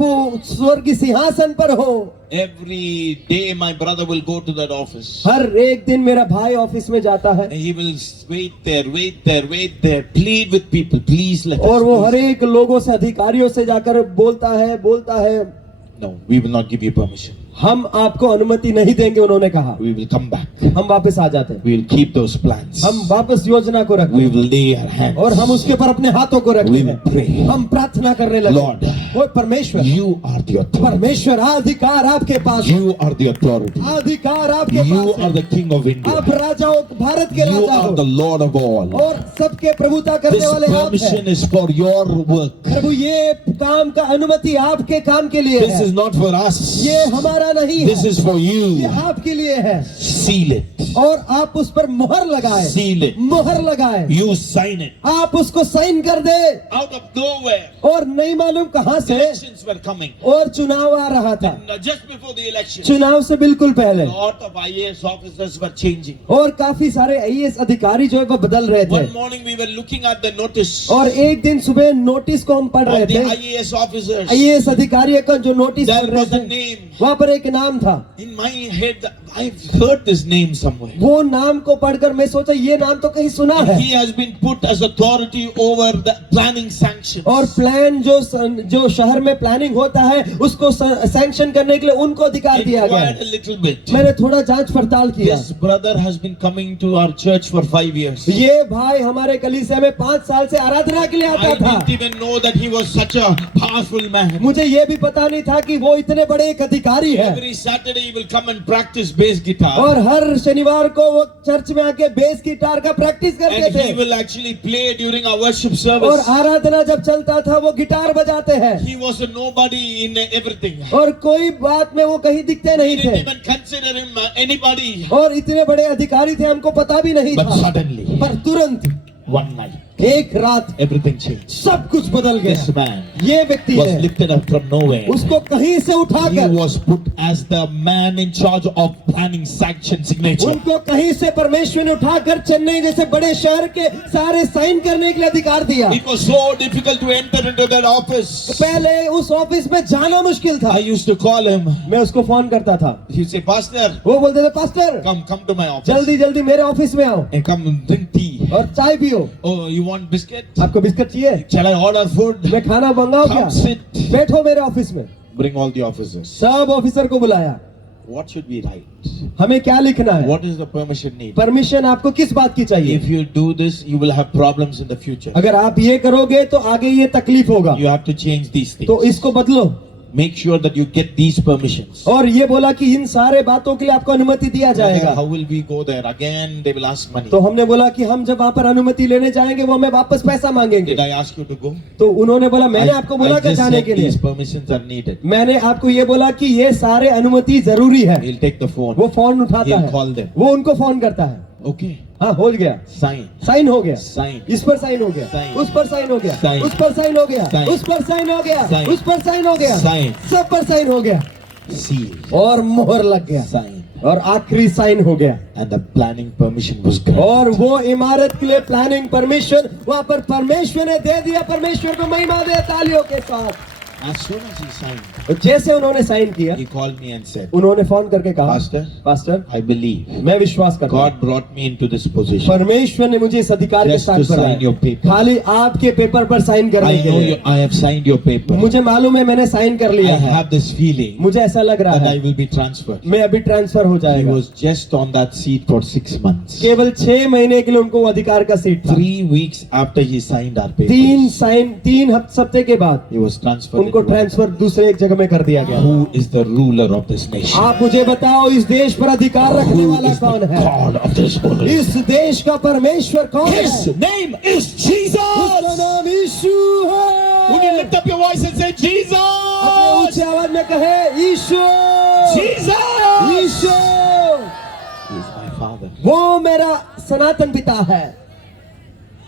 स्वर्ग सिंहासन पर हो। Every day my brother will go to that office. हर एक दिन मेरा भाई ऑफिस में जाता है He will wait there, plead with people, please let और वो us. हर एक लोगों से अधिकारियों से जाकर बोलता है। No, we will not give you permission. हम आपको अनुमति नहीं देंगे, उन्होंने कहा। We will come back. हम वापस आ जाते हैं, We will keep those plans. हम वापस योजना को रखते We हैं will lay our hands. और हम उसके पर अपने हाथों को रखते We हैं, will pray. हम प्रार्थना करने लगे। Lord, वो परमेश्वर, you are the authority. परमेश्वर अधिकार आपके पास है, You are the authority. अधिकार आपके You पास are है। the King of India. आप राजा हो, भारत के You राजा are the हो Lord of all. और सबके प्रभुता करने This वाले आप permission हैं। is for your work. प्रभु ये काम का अनुमति आपके काम के लिए This है, is not for us. ये हमारा नहीं This है, is for ये you. आपके लिए है। Seal it. और आप उस पर मोहर लगाए, Seal it. मोहर लगाए, You sign it. आप उसको साइन कर दे। Out of nowhere, और नहीं मालूम कहां से elections were coming. और चुनाव आ रहा था, And just before the election, चुनाव से बिल्कुल पहले, lot of IAS officers were changing. और काफी सारे आईएएस अधिकारी जो है वो बदल रहे थे। One morning we were looking at the notice और एक दिन सुबह नोटिस को हम पढ़ रहे of the थे, IAS officers. आईएएस अधिकारियों का जो नोटिस There पढ़ रहे was a थे, name. वहां पर एक नाम था। In my head, I've heard this name somewhere. वो नाम को पढ़कर मैं सोचा ये नाम तो कहीं सुना है। He has been put as authority over the planning sanctions. और प्लान जो शहर में प्लानिंग होता है उसको सैंक्शन करने के लिए उनको अधिकार दिया गया Inquired है। a little bit. मैंने थोड़ा जांच पड़ताल किया। This brother has been coming to our church for 5 years. ये भाई हमारे कलीसिया में 5 साल से आराधना के लिए आता I था। didn't even know that he was such a powerful man. मुझे ये भी पता नहीं था कि वो इतने बड़े एक अधिकारी है। Every Saturday he will come and practice bass guitar. और हर शनिवार को वो चर्च में आके बेस गिटार का प्रैक्टिस करते And he थे will actually play during our worship और service. आराधना जब चलता था वो गिटार बजाते हैं He was a nobody in everything. और कोई बात में वो कहीं दिखते We नहीं didn't थे even consider him anybody. और इतने बड़े अधिकारी थे हमको पता भी नहीं But था। suddenly, पर तुरंत one night, एक रात everything changed. सब कुछ बदल This गया। man ये व्यक्ति was है, lifted up from nowhere. उसको कहीं से He उठाकर was put as the man in charge of planning sanction signature. उनको कहीं से परमेश्वर ने उठाकर चेन्नई जैसे बड़े शहर के सारे साइन करने के लिए अधिकार दिया। It was so difficult to enter into that office. पहले उस ऑफिस में जाना मुश्किल था। I used to call him. मैं उसको फोन करता था, He'd say, Pastor, वो बोलते थे pastor come to my office. जल्दी जल्दी मेरे ऑफिस में आओ And come and drink tea. और चाय पियो। Oh, you want biscuit? आपको बिस्किट चाहिए? Shall I order food? मैं खाना मंगाऊं क्या? Come sit. बैठो मेरे ऑफिस में। Bring all the officers. सब ऑफिसर को बुलाया। What should we write? हमें क्या लिखना है? What is the permission need? Permission आपको किस बात की चाहिए? If you do this, you will have problems in the future. अगर आप ये करोगे तो आगे ये तकलीफ होगा, You have to change these things. तो इसको बदलो। Make sure that you get these permissions. और ये बोला कि इन सारे बातों के लिए आपको अनुमति दिया जाएगा। How will we go there? Again, they will ask money. तो हमने बोला कि हम जब वहाँ पर अनुमति लेने जाएंगे वो हमें वापस पैसा मांगेंगे। Did I ask you to go? तो उन्होंने बोला मैंने आपको बोला कि just जाने said के लिए। these permissions are needed. मैंने आपको ये बोला कि ये सारे अनुमति जरूरी है। He'll take the phone. वो फोन उठाता He'll है, call them. वो उनको फोन करता है। Okay. हाँ हो गया, Sign. साइन हो गया, Sign. इस पर साइन हो गया, Sign. उस पर साइन हो गया, Sign. उस पर साइन हो गया, Sign. उस पर साइन हो गया, Sign. उस पर साइन हो गया, Sign. सब पर साइन हो गया Seal. और मोहर लग गया Sign. और आखिरी साइन हो गया। And the planning permission was granted. और वो इमारत के लिए प्लानिंग परमिशन वहां पर परमेश्वर ने दे दिया। परमेश्वर को महिमा दे तालियों के साथ। As soon as he signed, और जैसे उन्होंने साइन किया, he called me and said, उन्होंने फोन करके कहा, Pastor, पास्टर I believe मैं विश्वास करता हूं God brought me into this position. परमेश्वर ने मुझे इस अधिकार के Just साथ to sign your बनाया paper. खाली आपके पेपर पर साइन करने I के know लिए। I have signed your paper. मुझे मालूम है मैंने साइन कर I लिया है, have this feeling मुझे ऐसा लग रहा that I है will be transferred. मैं अभी ट्रांसफर हो He जाएगा। was just on that seat for 6 months. केवल 6 महीने के लिए उनको वो अधिकार का सीट था। 3 weeks after he signed our papers, 3 हफ्ते के बाद he was transferred. उनको into ट्रांसफर दूसरे एक जगह में कर दिया गया। Who is the ruler of this nation? आप मुझे बताओ इस देश पर अधिकार रखने Who वाला is कौन the है? God of this world? इस देश का परमेश्वर कौन है? His name is उसका Jesus. नाम यीशु Would you है। lift up your voice and say अपने Jesus? ऊंची आवाज में कहे यीशु, Jesus. Yeshu. He is my Father. वो मेरा सनातन पिता है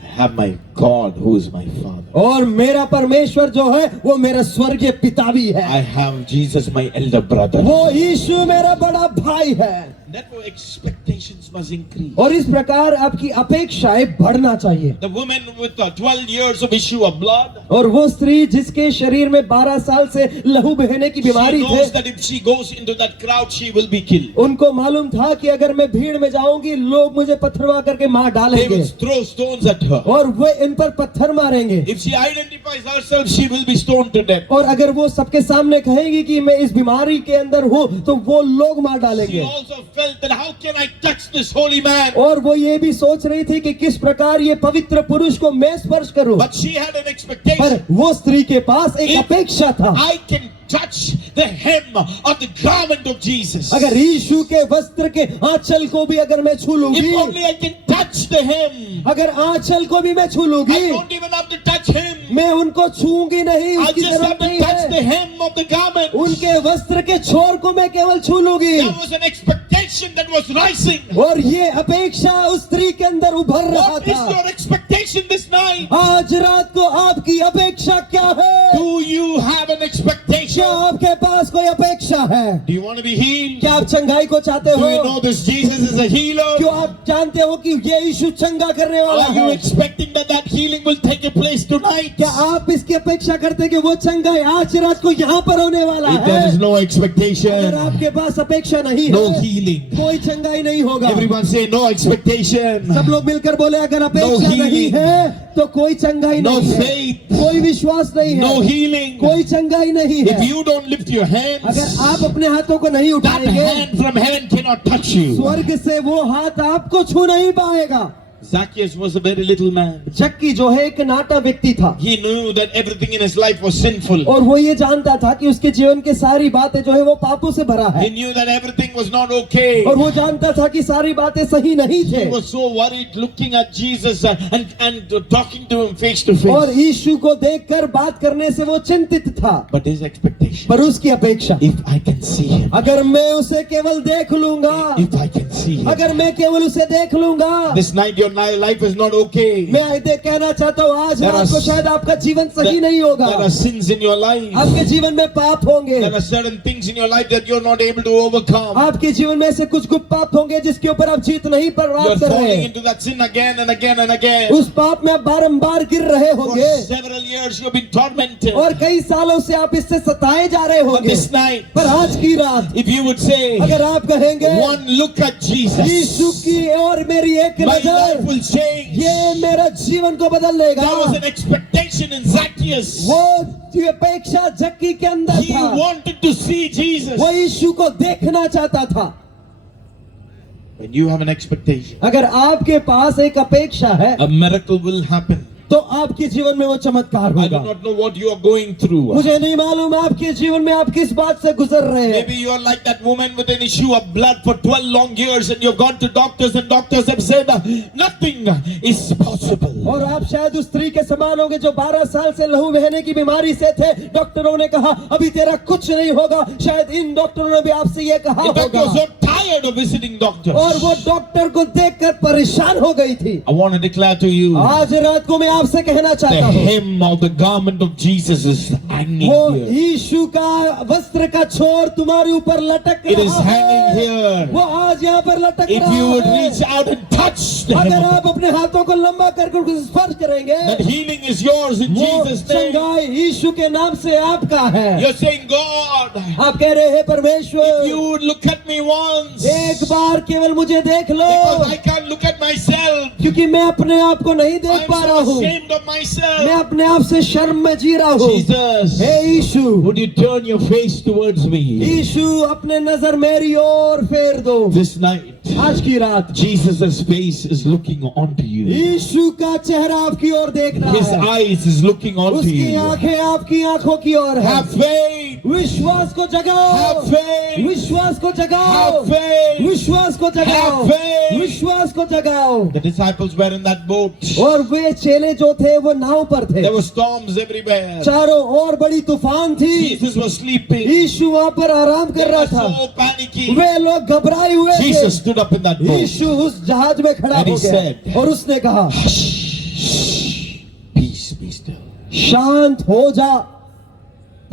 I have my God who is my Father. और मेरा परमेश्वर जो है वो मेरा स्वर्गीय पिता भी है। I have Jesus my elder brother. वो यीशु मेरा बड़ा भाई है। Therefore expect expectations must increase. और इस प्रकार आपकी अपेक्षाएं बढ़ना चाहिए। The woman with 12 years of issue of blood, और वो स्त्री जिसके शरीर में 12 साल से लहू बहने की she बीमारी knows थे, that if she goes into that crowd, she will be killed. उनको मालूम था कि अगर मैं भीड़ में जाऊंगी लोग मुझे पत्थरवा करके मार They डालेंगे will throw stones at her. और वे इन पर पत्थर मारेंगे। If she identifies herself, she will be stoned to death. और अगर वो सबके सामने कहेगी कि मैं इस बीमारी के अंदर हूँ तो वो लोग मार She डालेंगे। also felt that how can I touch this holy man? और वो ये भी सोच रही थी कि किस प्रकार ये पवित्र पुरुष को मैं स्पर्श करूं। But she had an पर expectation. वो स्त्री के पास एक If अपेक्षा था, I can touch the hem of the garment of Jesus. अगर यीशु के वस्त्र के आंचल को भी अगर मैं छू If लूंगी, only I can touch the hem. अगर आंचल को भी मैं छू I लूंगी, don't even have to touch him. मैं उनको छूंगी नहीं, I उसकी just have जरूरत to नहीं touch the है। hem of the garment. उनके वस्त्र के छोर को मैं केवल छू लूंगी। There was an expectation that was rising. और ये अपेक्षा उस स्त्री के अंदर उभर रहा What is था। your expectation this night? आज रात को आपकी अपेक्षा क्या है? Do you have an क्या expectation? आपके पास कोई अपेक्षा है? Do you want to be healed? क्या आप चंगाई को चाहते Do you हो? know this Jesus is a healer? क्यों आप जानते हो कि ये यीशु चंगा करने वाला Are you है? expecting that that healing will take a place tonight? क्या आप इसकी अपेक्षा करते हैं कि वो चंगाई आज रात को यहाँ पर होने वाला If there is है? no अगर expectation, आपके पास अपेक्षा नहीं no है, healing. कोई चंगाई नहीं होगा। Everyone say no expectation. सब लोग मिलकर बोले अगर अपेक्षा healing. नहीं है तो कोई चंगाई No नहीं है, faith. कोई विश्वास नहीं No है, healing. कोई चंगाई नहीं If है। you don't lift your hands, अगर आप अपने हाथों को नहीं that उठाएंगे, hand from heaven cannot touch you. स्वर्ग से वो हाथ आपको छू नहीं पाएगा। Zacchaeus was a very little man. Jockey जो है एक नाटा व्यक्ति था He knew that everything in his life was sinful. और वो ये जानता था कि उसके जीवन के सारी बातें जो है वो पापों से भरा He है knew that everything was not okay. और वो जानता था कि सारी बातें सही नहीं थे He was so worried looking at Jesus and talking to him face to और face. यीशु को देखकर बात करने से वो चिंतित था। But his expectation, पर उसकी अपेक्षा, if I can see him, अगर मैं उसे केवल देख लूंगा, if I can see him, अगर मैं केवल उसे देख लूंगा, this night your life is not okay. मैं आइए कहना चाहता हूँ आज There रात को are- शायद आपका जीवन सही नहीं होगा। There are sins in your life. आपके जीवन में पाप होंगे, There are certain things in your life that you're not able to overcome. आपके जीवन में ऐसे कुछ गुप्त पाप होंगे जिसके ऊपर आप जीत नहीं You're प्राप्त कर falling रहे, into that sin again and again and again. उस पाप में आप बारंबार गिर रहे For होंगे several years you've been tormented. और कई सालों से आप इससे सताए जा रहे But होंगे। this night, पर आज की रात if you would say, अगर आप कहेंगे one look at Yeshu Jesus, की और मेरी एक my life नजर will change. ये मेरा जीवन को बदल There देगा। was an expectation in Zacchaeus. वो की अपेक्षा जक्की के अंदर He था, wanted to see Jesus. वो यीशु को देखना चाहता था। When you have an expectation, अगर आपके पास एक अपेक्षा है a miracle will happen. तो आपके जीवन में वो चमत्कार I do होगा। not know what you are going through. मुझे नहीं मालूम आपके जीवन में आप किस बात से गुजर रहे हैं। Maybe you are like that woman with an issue of blood for 12 long years and you've gone to doctors and doctors have said nothing is possible. और आप शायद उस स्त्री के समान होंगे जो 12 साल से लहू बहने की बीमारी से थे। डॉक्टरों ने कहा अभी तेरा कुछ नहीं होगा। शायद इन डॉक्टरों ने भी आपसे ये कहा In fact, होगा। you're so tired of visiting doctors. और वो डॉक्टर को देखकर परेशान हो गई थी। I want to declare to you, आज रात को मैं आपसे कहना the चाहता हूँ hem of the garment of Jesus is hanging वो here. यीशु का वस्त्र का छोर तुम्हारे ऊपर लटक It is रहा hanging है। here. वो आज यहाँ पर लटक If रहा you would है। reach out and touch the hem अगर of आप अपने हाथों को लंबा करके उसको स्पर्श करेंगे that healing is yours in वो Jesus' name. चंगाई यीशु के नाम से आपका है। You're saying, God, आप कह रहे हैं if परमेश्वर you would look at me once, एक बार केवल मुझे देख लो because I can't look at myself. क्योंकि मैं अपने आप को नहीं देख I'm पा रहा so हूँ। ashamed of मैं myself. अपने आप से शर्म में जी रहा हूँ। Jesus, hey Yeshu, would you turn your face towards me यीशु अपने नजर मेरी ओर फेर दो। this night? आज की रात Jesus' face is looking onto you. यीशु का चेहरा आपकी ओर देख रहा His है। eyes is looking onto उसकी you. आंखें आपकी आंखों की ओर है। Have faith. विश्वास को जगाओ, Have faith. विश्वास को जगाओ, Have faith. विश्वास को जगाओ, Have faith. विश्वास को जगाओ। The disciples were in that boat. और वे चेले जो थे वो नाव पर थे। There were storms everywhere. चारों ओर बड़ी तूफान थी। Jesus was sleeping. यीशु वहाँ पर आराम कर They रहा were था। so panicky. वे लोग घबराए हुए Jesus थे। stood up in that boat. यीशु उस जहाज में खड़ा And he हो गया said, और उसने कहा Peace, be still. शांत हो जा,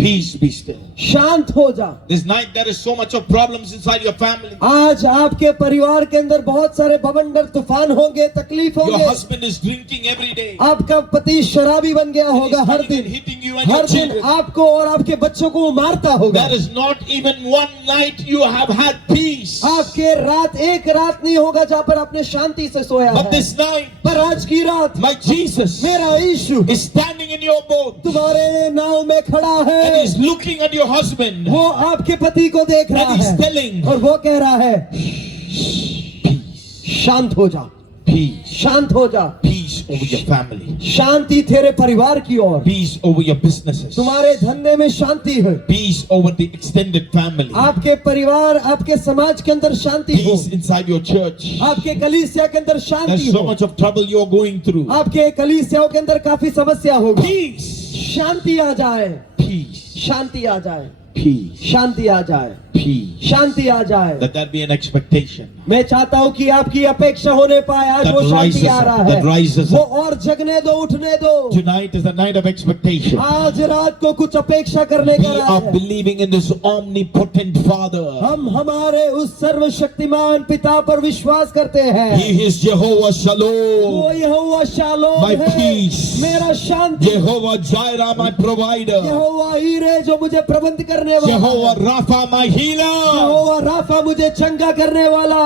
Peace be still. शांत हो जा। This night there is so much of problems inside your family. आज आपके परिवार के अंदर बहुत सारे बवंडर तूफान होंगे, तकलीफ Your होंगे। husband is drinking every day. आपका पति शराबी बन गया He's होगा हर coming and दिन। hitting you and your हर दिन children. आपको और आपके बच्चों को वो मारता होगा। There is not even one night you have had peace. आपके रात एक रात नहीं होगा जहाँ पर आपने शांति से सोया But है। this night, पर आज की रात my Jesus मेरा यीशु is standing in your boat तुम्हारे नाव में खड़ा and है। he's looking at your husband वो आपके पति को देख रहा and he's है telling, और वो कह रहा है शांत हो जा, peace, शांत हो जा। peace over your family, शांति तेरे परिवार की ओर, peace over your businesses, तुम्हारे धंधे में शांति है, peace over the extended family, आपके परिवार आपके समाज के अंदर शांति हो, peace inside your church. आपके कलीसिया के अंदर शांति There's so हो, much of trouble you're going through. आपके कलीसियाओं के अंदर काफी समस्या होगी। Peace, शांति आ जाए, peace, शांति आ जाए, peace, शांति आ जाए, peace. शांति आ जाए। That there be an expectation. मैं चाहता हूँ कि आपकी अपेक्षा होने पाए। आज That वो शांति rises आ up, रहा that rises है, वो up. और जगने दो, उठने दो। Tonight is the night of expectation. आज रात को कुछ अपेक्षा करने We का रात are है। believing in this omnipotent Father. हम हमारे उस सर्वशक्तिमान पिता पर विश्वास करते हैं। He is Jehovah वो Shalom, यहोवा शालोम My है, peace. मेरा शांति। Jehovah Jireh, my provider, यहोवा ईरे जो मुझे प्रबंध करने वाला Jehovah है। Rapha, my healer. यहोवा राफा मुझे चंगा करने वाला।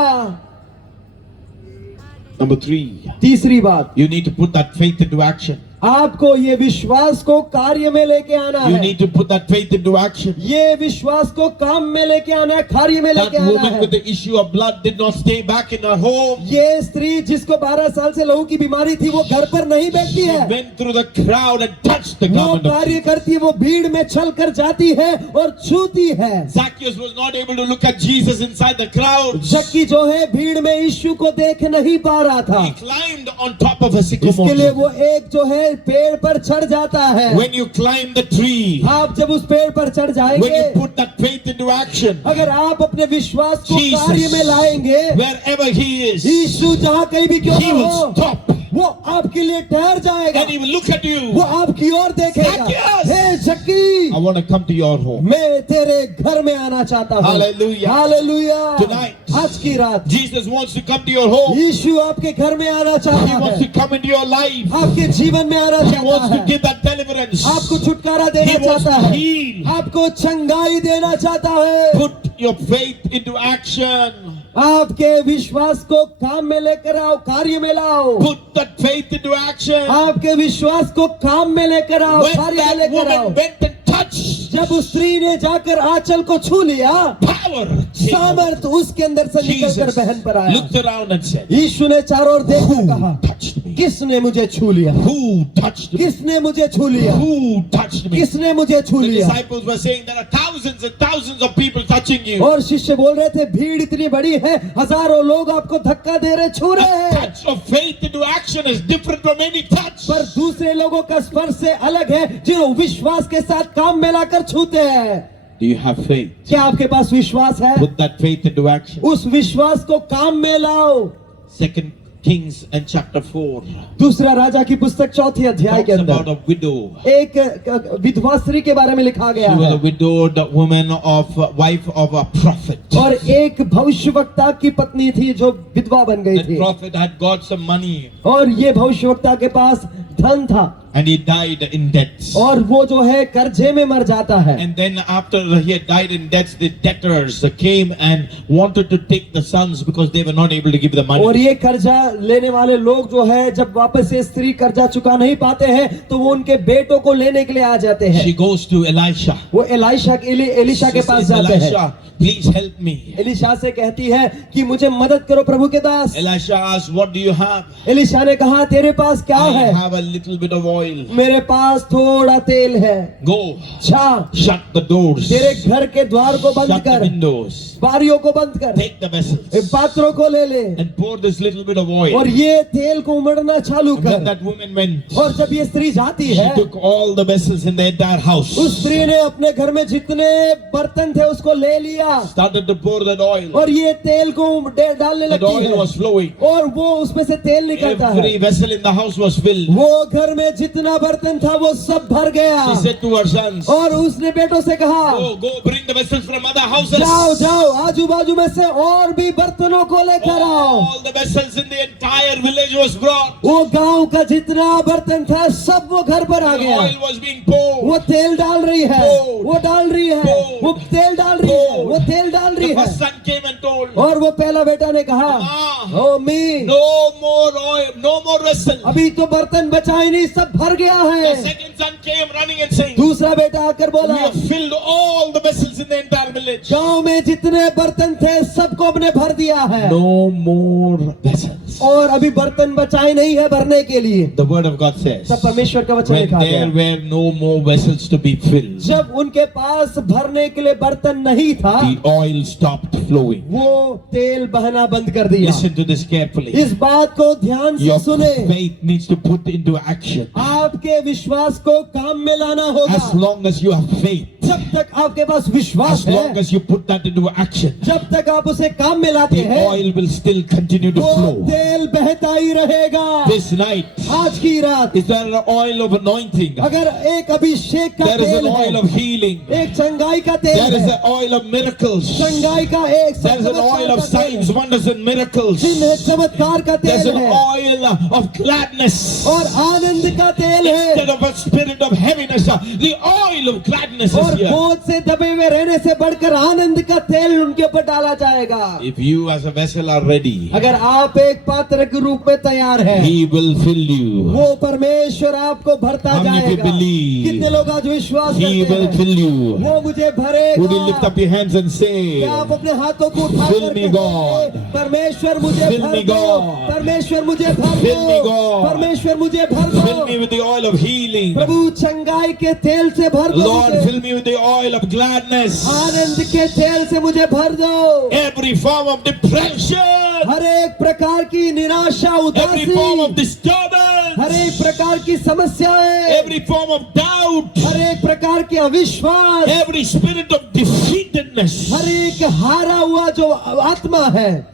Number 3, तीसरी बात, you need to put that faith into action. आपको ये विश्वास को कार्य में लेके आना You है। need to put that faith into action. ये विश्वास को काम में लेके आना है, कार्य में That लेके आना woman with है। the issue of blood did not stay back in her home. ये स्त्री जिसको 12 साल से लहू की बीमारी थी, वो घर पर नहीं बैठती She है, went through the crowd and touched the वो garment of कार्य करती है, वो भीड़ में चल कर जाती है और छूती है। Zacchaeus was not able to look at Jesus inside the crowd. Jockey जो है भीड़ में यीशु को देख नहीं पा रहा था, He climbed on top of a sycamore इसके लिए tree. वो एक जो है पेड़ पर चढ़ जाता है। When you climb the tree, आप जब उस पेड़ पर चढ़ when जाएंगे, you put that faith into action, अगर आप अपने विश्वास को Jesus, कार्य में लाएंगे, wherever he is, यीशु जहाँ कहीं भी क्यों he ना will हो, stop वो आपके लिए ठहर जाएगा, and he will look at वो you. आपकी ओर देखेगा। Zacchaeus! हे जक्की, I want to come to your home. मैं तेरे घर में आना चाहता हूँ। Hallelujah. हालेलुया। Tonight. आज की रात Jesus wants to come to your home. यीशु आपके घर में आना He चाहता wants है, to come into your life. आपके जीवन में आना He चाहता wants to है, give that deliverance. आपको छुटकारा He देना wants चाहता to है, heal. आपको चंगाई देना चाहता है। Put your faith into action. आपके विश्वास को काम में लेकर आओ, कार्य में लाओ। Put that faith into action. आपके विश्वास को काम में लेकर आओ, When कार्य में that लेकर आओ। woman went and touched, जब उस स्त्री ने जाकर आंचल को छू लिया, power came over. सामर्थ उसके अंदर से निकलकर Jesus बहन पर आया। looked around and said, यीशु ने चारों ओर देखकर कहा, touched me? किसने मुझे छू लिया? Who touched me? किसने मुझे छू लिया? Who touched me? किसने मुझे छू The लिया? disciples were saying there are thousands and thousands of people touching you. और शिष्य बोल रहे थे, भीड़ इतनी बड़ी है, हजारों लोग आपको धक्का दे रहे, छू रहे A हैं। touch of faith into action is different from any touch. पर दूसरे लोगों का स्पर्श से अलग है, जिन्हों विश्वास के साथ काम में लाकर छूते हैं। Do you have faith? क्या आपके पास विश्वास है? Put that faith into action. उस विश्वास को काम में लाओ। 2 Kings and chapter 4 दूसरा राजा की पुस्तक 4 अध्याय के talks about अंदर a widow. एक विधवा स्त्री के बारे में लिखा गया She was a है, widowed woman of wife of a prophet. और एक भविष्यवक्ता की पत्नी थी जो विधवा बन गई That थी, prophet had got some money और ये भविष्यवक्ता के पास धन था, and he died in debts. और वो जो है कर्जे में मर जाता है। And then after he had died in debts, the debtors came and wanted to take the sons because they were not able to give the और money. ये कर्जा लेने वाले लोग जो है, जब वापस से स्त्री कर्जा चुका नहीं पाते हैं, तो वो उनके बेटों को लेने के लिए आ जाते हैं। She goes to Elisha. वो एलिशा के She पास says, जाते हैं। Elisha, please help me. Elisha से कहती है कि मुझे मदद करो प्रभु के दास। Elisha asked, what do you have? Elisha ने कहा, तेरे पास क्या I है? have a little bit of oil. मेरे पास थोड़ा तेल है। Go, जा, shut the doors, तेरे घर के द्वार को बंद shut the कर, windows, बारियों को बंद कर, take the vessels पात्रों को ले ले, and pour this little bit of oil. और ये तेल को उमड़ना चालू And when कर। that woman went, और जब ये स्त्री जाती she है, took all the vessels in the entire house, उस स्त्री ने अपने घर में जितने बर्तन थे उसको ले लिया, started to pour that oil. और ये तेल को डालने That लगती oil है, was flowing. और वो उसमें से तेल निकलता Every है। vessel in the house was filled. वो घर में जितना बर्तन था वो सब भर गया। She said to her sons, और उसने बेटों से कहा, go bring the vessels from other houses. जाओ जाओ आजू बाजू में से और भी बर्तनों को लेकर आओ। All the vessels in the entire village was brought. वो गांव का जितना बर्तन था सब वो घर पर आ The गया। oil was being poured. वो तेल डाल रही है, Poured. वो डाल रही है, Poured. वो तेल डाल रही है, Poured. वो तेल डाल रही The है। first son came and told, और वो पहला बेटा ने कहा, Mama, ओ मी, no more oil, no more vessels. अभी तो बर्तन बचा ही नहीं, सब भर गया The है। second son came running and saying, दूसरा बेटा आकर we बोला, have filled all the vessels in the entire village. गांव में जितने बर्तन थे सबको हमने भर दिया है, No more vessels. और अभी बर्तन बचाए नहीं है भरने के लिए। The word of God says, तब परमेश्वर का वचन when लिखा there गया, were no more vessels to be filled, जब उनके पास भरने के लिए बर्तन नहीं था, the oil stopped flowing. वो तेल बहना बंद कर दिया। Listen to this carefully. इस बात को ध्यान से Your सुने, faith needs to put into action. आपके विश्वास को काम में लाना होगा। As long as you have faith, जब तक आपके पास विश्वास as long है, as you put that into action, जब तक आप उसे काम में लाते the हैं, oil will still continue to वो flow. तेल बहता ही रहेगा। This night, आज की रात is there an oil of anointing? अगर एक अभिषेक का There is तेल an oil है, of healing. एक चंगाई का तेल There is है, an oil of miracles. चंगाई का एक There is an oil of signs, wonders, and miracles. चिन्ह चमत्कार का There's तेल an है oil of gladness. और आनंद का तेल है, Instead of a spirit of heaviness, the oil of gladness is और here. बोझ से दबे हुए रहने से बढ़कर आनंद का तेल उनके ऊपर डाला जाएगा। If you as a vessel are ready, अगर आप एक पात्र के रूप में तैयार हैं, He will fill you. वो परमेश्वर आपको भरता How many जाएगा। believe? कितने लोग आज विश्वास He करते will हैं, fill you. वो मुझे Would you lift भरेगा। up your hands and say, क्या आप अपने हाथों को उठा Fill कर me, कहेंगे, God. परमेश्वर मुझे Fill भर me, दो, God. परमेश्वर मुझे भर Fill me, दो, God. परमेश्वर मुझे भर fill me दो, with the oil of healing. प्रभु चंगाई के तेल से भर दो, Lord, मुझे fill me with the oil of gladness. आनंद के तेल से मुझे भर दो। Every form of depression, हर एक प्रकार की निराशा, every form of उदासी, disturbance, हर एक प्रकार की समस्याएं, every form of doubt, हर एक प्रकार की अविश्वास, every spirit of defeatedness, हर एक हारा हुआ जो आत्मा है,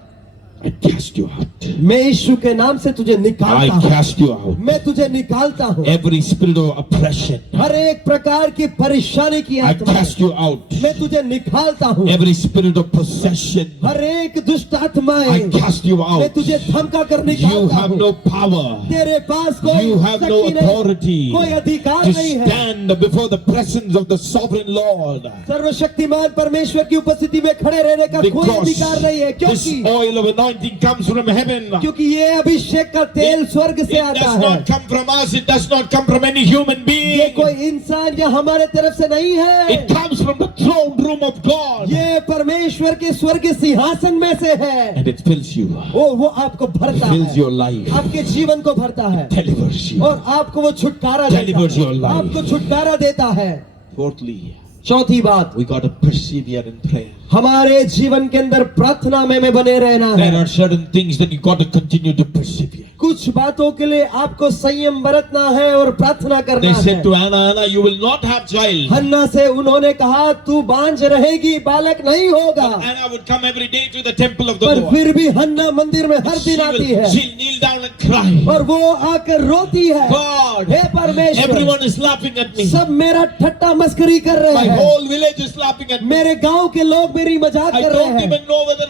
I cast you out. मैं यीशु के नाम से तुझे I निकालता हूँ, cast you out. मैं तुझे निकालता हूँ। Every spirit of oppression, हर एक प्रकार की परेशानी की I आत्मा, cast you out. मैं तुझे निकालता हूँ। Every spirit of possession, हर एक दुष्ट आत्माएं, I cast you मैं out. तुझे धमका कर You निकालता have हूँ। no power. तेरे पास कोई You have no शक्ति नहीं, authority कोई अधिकार to नहीं है। stand before the presence of the sovereign Lord. सर्वशक्तिमान परमेश्वर की उपस्थिति में खड़े रहने का कोई Because अधिकार नहीं है, this क्योंकि oil of anointing comes from heaven. क्योंकि ये अभिषेक का तेल स्वर्ग से It आता does है। not come from us. It does not come from any human ये being. कोई इंसान या हमारे तरफ से नहीं है, It comes from the throne room of God. ये परमेश्वर के स्वर्ग सिंहासन में से है। And it fills you. वो आपको भरता Fills है, your life. आपके जीवन को भरता है, Delivers you. और आपको वो छुटकारा Delivers your देता है, life. आपको छुटकारा देता है। Fourthly, चौथी बात, we got to persevere in prayer. हमारे जीवन के अंदर प्रार्थना में बने रहना There है। are certain things that you got to continue to persevere. कुछ बातों के लिए आपको संयम बरतना है और प्रार्थना करना They है। said to Anna, Anna, you will not have child. हन्ना से उन्होंने कहा तू बांझ रहेगी, बालक नहीं होगा, Anna would come every day to the temple of the पर Lord. फिर भी हन्ना मंदिर में हर दिन आती है She'll kneel down and cry. और वो आकर रोती है, God, हे परमेश्वर, everyone is laughing at me. सब मेरा ठट्टा मस्करी कर रहे My हैं, whole village is laughing at me. मेरे गांव के लोग मेरी मजाक I कर रहे don't हैं, even know whether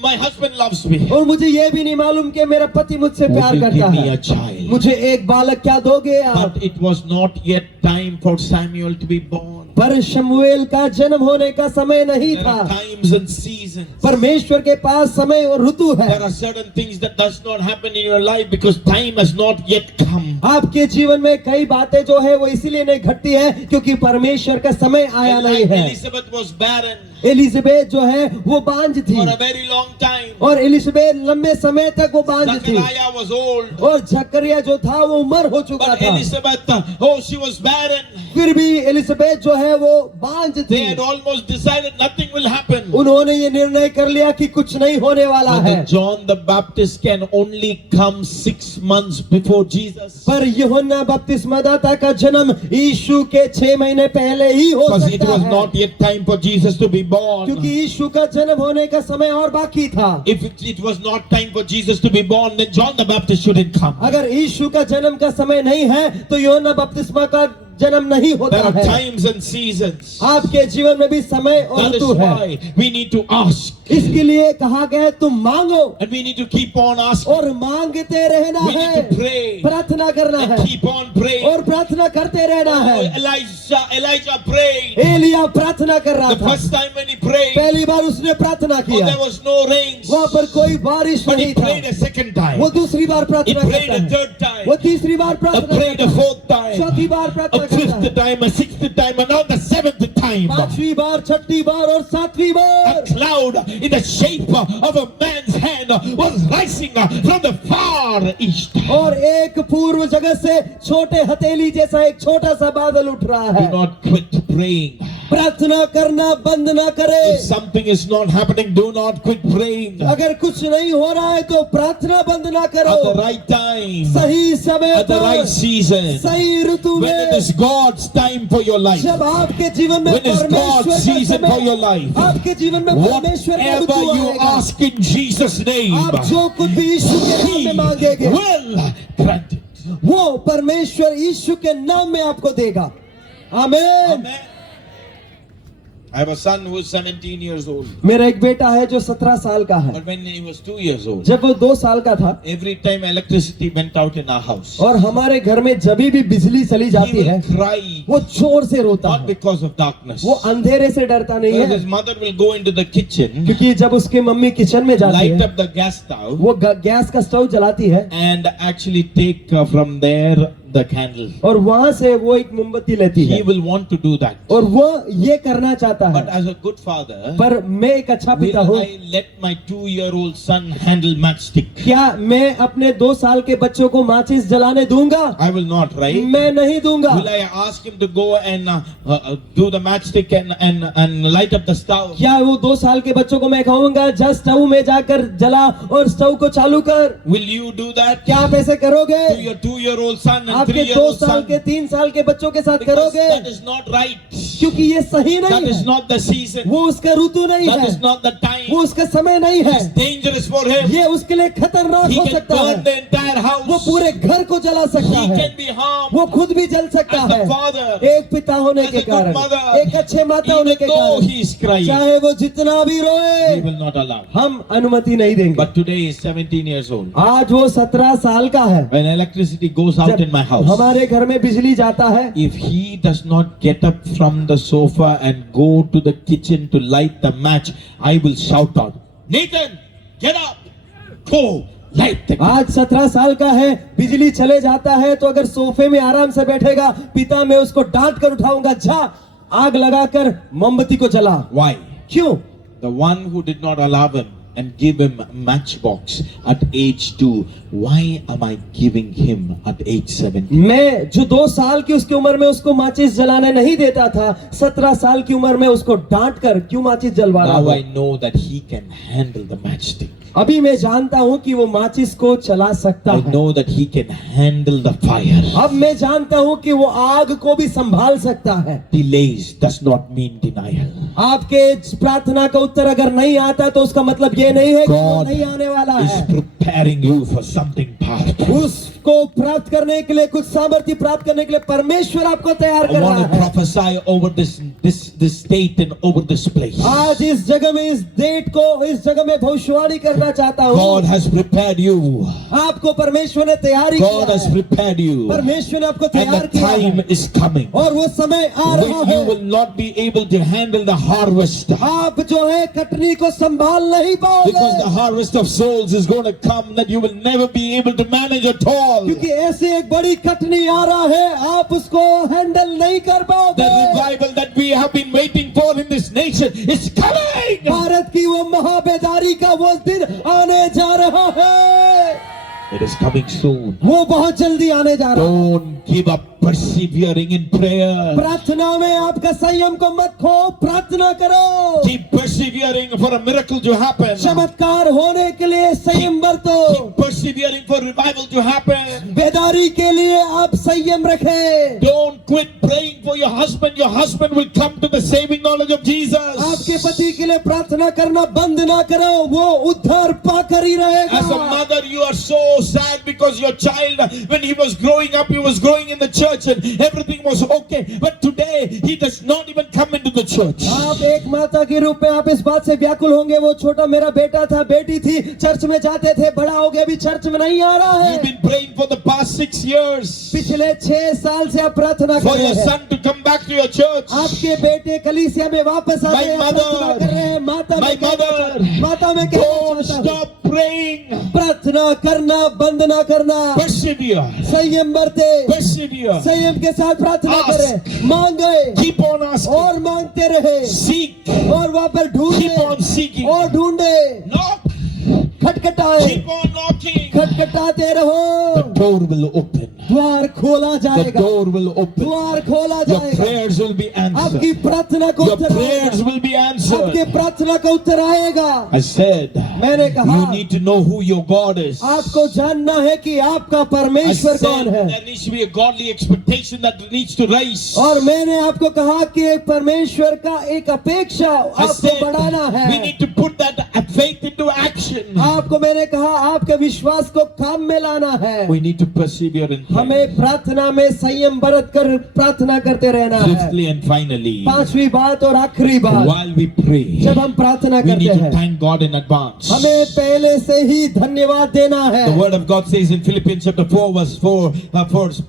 my husband loves me. और मुझे ये भी नहीं मालूम कि मेरा पति मुझसे Would प्यार you करता give me a है, child? मुझे एक बालक क्या दोगे आप? But it was not yet time for Samuel to be born. पर शमूएल का जन्म होने का समय नहीं There था। are times and seasons. परमेश्वर के पास समय और ऋतु है। There are certain things that does not happen in your life because time has not yet come. आपके जीवन में कई बातें जो है वो इसीलिए नहीं घटती है क्योंकि परमेश्वर का समय आया नहीं है। Elizabeth was barren एलिजबेथ जो है वो बांझ थी, for a very long time. और एलिजबेथ लंबे समय तक वो बांझ थी, Zachariah was old. और जकरिया जो था वो उम्र हो चुका But था, Elizabeth, oh, she was barren. फिर भी एलिजबेथ जो है वो बांझ They थी। had almost decided nothing will happen. उन्होंने ये निर्णय कर लिया कि कुछ नहीं होने वाला है। But John the Baptist can only come 6 months before Jesus. पर यूहन्ना बपतिस्मादाता का जन्म यीशु के 6 महीने पहले ही हो Because it सकता was है, not yet time for Jesus to be born, क्योंकि यीशु का जन्म होने का समय और बाकी था। if it was not time for Jesus to be born, then John the Baptist shouldn't come. अगर यीशु का जन्म का समय नहीं है तो यूहन्ना बपतिस्मा का जन्म नहीं होता There are है। times and seasons. आपके जीवन में भी समय और That is ऋतु है। why we need to ask, इसके लिए कहा गया है तुम मांगो and we need to keep on asking. और मांगते रहना We है, need to pray प्रार्थना करना है and keep on praying. और प्रार्थना करते रहना है। Elijah prayed. एलिया प्रार्थना कर रहा The था। first time when he prayed, पहली बार उसने प्रार्थना किया, there was no rains. वहाँ पर कोई बारिश But नहीं he था। prayed a second time. वो दूसरी बार He प्रार्थना prayed करता a है, third time. वो तीसरी बार He प्रार्थना prayed करता a है, fourth time. चौथी बार प्रार्थना A करता fifth है, time, a sixth time, and now the seventh time. पांचवी बार, छठी बार और सातवीं A bar. cloud in the shape of a man's hand was rising from the far east. और एक पूर्व जगत से छोटे हथेली जैसा एक छोटा सा बादल उठ रहा Do है। not quit praying. प्रार्थना करना बंद ना करे। If something is not happening, do not quit praying. अगर कुछ नहीं हो रहा है तो प्रार्थना बंद ना At the करो। right time, सही समय at the right पर, season, सही ऋतु when it में, is God's time for your life, जब आपके जीवन में when it's परमेश्वर God's का season for your समय, life, आपके जीवन में परमेश्वर का whatever ऋतु you आएगा। ask in Jesus' name, आप जो कुछ भी यीशु के नाम He में मांगेंगे will grant it. वो परमेश्वर यीशु के नाम में आपको देगा। आमीन। Amen. I have a son who is 17 years old. मेरा एक बेटा है जो 17 साल का है। But when he was 2 years old, जब वो 2 साल का था every time electricity went out in our house, और हमारे घर में जब भी बिजली चली he जाती है will cry, वो जोर से रोता not है। because of darkness. वो अंधेरे से डरता नहीं Because है, his mother will go into the kitchen, क्योंकि जब उसकी मम्मी किचन में जाती light है up the gas stove, वो गैस का स्टोव जलाती है and actually take from there the candle. और वहां से वो एक मोमबत्ती लेती है He will want to do that. और वो ये करना चाहता But है। as a good father, पर मैं एक अच्छा पिता will हूँ। I let my 2-year-old son handle matchstick? क्या मैं अपने 2 साल के बच्चों को माचिस जलाने दूंगा? I will not, right? मैं नहीं दूंगा। Will I ask him to go and do the matchstick and light up the stove? क्या वो 2 साल के बच्चों को मैं कहूंगा जा स्टोव में जाकर जला और स्टोव को चालू कर? Will you do that क्या आप ऐसे करोगे? to your 2-year-old son and आपके 2 3-year-old साल son? के 3 साल के बच्चों के साथ Because करोगे? that is not right. क्योंकि ये सही That नहीं is है, not the season. वो उसका ऋतु नहीं That है, is not the time. वो उसका समय नहीं है, It's dangerous for him. ये उसके लिए खतरनाक He हो can सकता burn है। the entire house. वो पूरे घर को जला सकता He है, can be harmed. वो खुद भी जल सकता As a है। father, एक पिता होने as के a good कारण, mother, एक अच्छे माता होने even के though कारण, he is crying, चाहे वो जितना भी we रोए, will not allow. हम अनुमति नहीं देंगे। But today he is 17 years old. आज वो 17 साल का है। When electricity goes out in my house, हमारे घर में बिजली जाता है, if he does not get up from the sofa and go to the kitchen to light the match, I will shout out, Nathan, get up, go, light the match. आज 17 साल का है, बिजली चले जाता है तो अगर सोफे में आराम से बैठेगा, पिता मैं उसको डांट कर उठाऊंगा, जा आग लगाकर मोमबत्ती को जला। Why? क्यों? The one who did not allow him and give him a matchbox at age 2, why am I giving him at age 17? मैं जो 2 साल की उसकी उम्र में उसको माचिस जलाने नहीं देता था, 17 साल की उम्र में उसको डांट कर क्यों माचिस जलवा रहा Now I हूं? know that he can handle the matchstick. अभी मैं जानता हूं कि वो माचिस को चला सकता I है। know that he can handle the fire. अब मैं जानता हूं कि वो आग को भी संभाल सकता है। Delays does not mean denial. आपके प्रार्थना का उत्तर अगर नहीं आता तो उसका मतलब ये नहीं है कि वो God नहीं आने वाला is है। preparing you for something powerful. उसको प्राप्त करने के लिए, कुछ सामर्थ्य प्राप्त करने के लिए परमेश्वर आपको तैयार I कर want रहा to है। prophesy over this state and over this place. आज इस जगह में, इस डेट को, इस जगह में भविष्यवाणी करना चाहता हूँ। God has prepared you. आपको परमेश्वर ने तैयारी God किया has है। prepared you. परमेश्वर ने आपको And तैयार the किया time है is coming और वो समय आ रहा when you है। will not be able to handle the harvest. आप जो है कटनी को संभाल नहीं Because the पाओगे, harvest of souls is going to come that you will never be able to manage at all. क्योंकि ऐसी एक बड़ी कटनी आ रहा है, आप उसको हैंडल नहीं कर The पाओगे। revival that we have been waiting for in this nation is coming. Bharat की वो महाबेदारी का वो दिन आने जा रहा है, It is coming soon. वो बहुत जल्दी आने जा रहा है। Don't give up. persevering in prayer. प्रार्थना में आपका संयम को मत खो, प्रार्थना करो। Keep persevering for a miracle to happen. चमत्कार होने के लिए संयम बरतो, Keep persevering for revival to happen. बेदारी के लिए आप संयम रखें। Don't quit praying for your husband. Your husband will come to the saving knowledge of Jesus. आपके पति के लिए प्रार्थना करना बंद ना करो, वो उद्धार पाकर ही रहेगा। As a mother, you are so sad because your child, when he was growing up, he was growing in the church and everything was okay. But today, he does not even come into the church. आप एक माता के रूप में आप इस बात से व्याकुल होंगे, वो छोटा मेरा बेटा था, बेटी थी, चर्च में जाते थे, बड़ा हो गया, अभी चर्च में नहीं आ रहा है। You've been praying for the past 6 years पिछले 6 साल से आप प्रार्थना कर for रहे your हैं, son to come back to your church. आपके बेटे कलीसिया में वापस आ My गए, mother, प्रार्थना कर रहे हैं। माता में कहना Don't चाहता हूं, stop praying. प्रार्थना करना बंद ना करना, Persevere. संयम बरते, Persevere. संयम के साथ प्रार्थना Ask. करें, मांगे Keep on asking. और मांगते रहे, Seek. और वहाँ पर Keep on ढूंढे seeking. और ढूंढे, Knock. खटखटाए, Keep on knocking. खटखटाते रहो, The door will open. द्वार खोला The जाएगा, door will open. द्वार खोला Your जाएगा, prayers will be आपकी answered. प्रार्थना को Your उत्तर prayers आएगा, will be answered. आपके प्रार्थना का उत्तर आएगा। I said, मैंने कहा, you need to know who your God is. आपको जानना है कि आपका I परमेश्वर said कौन है, there needs to be a godly expectation that needs to rise. और मैंने आपको कहा कि एक परमेश्वर का एक अपेक्षा I आपको said बढ़ाना we है। need to put that faith into action. आपको मैंने कहा आपके विश्वास को काम में लाना है। We need to persevere in prayer. हमें प्रार्थना में संयम बरत कर प्रार्थना करते रहना है। Fifthly and finally, पांचवी बात और आखिरी बात, while we pray, जब हम प्रार्थना we करते need to हैं, thank God in advance. हमें पहले से ही धन्यवाद देना है। The word of God says in Philippians chapter 4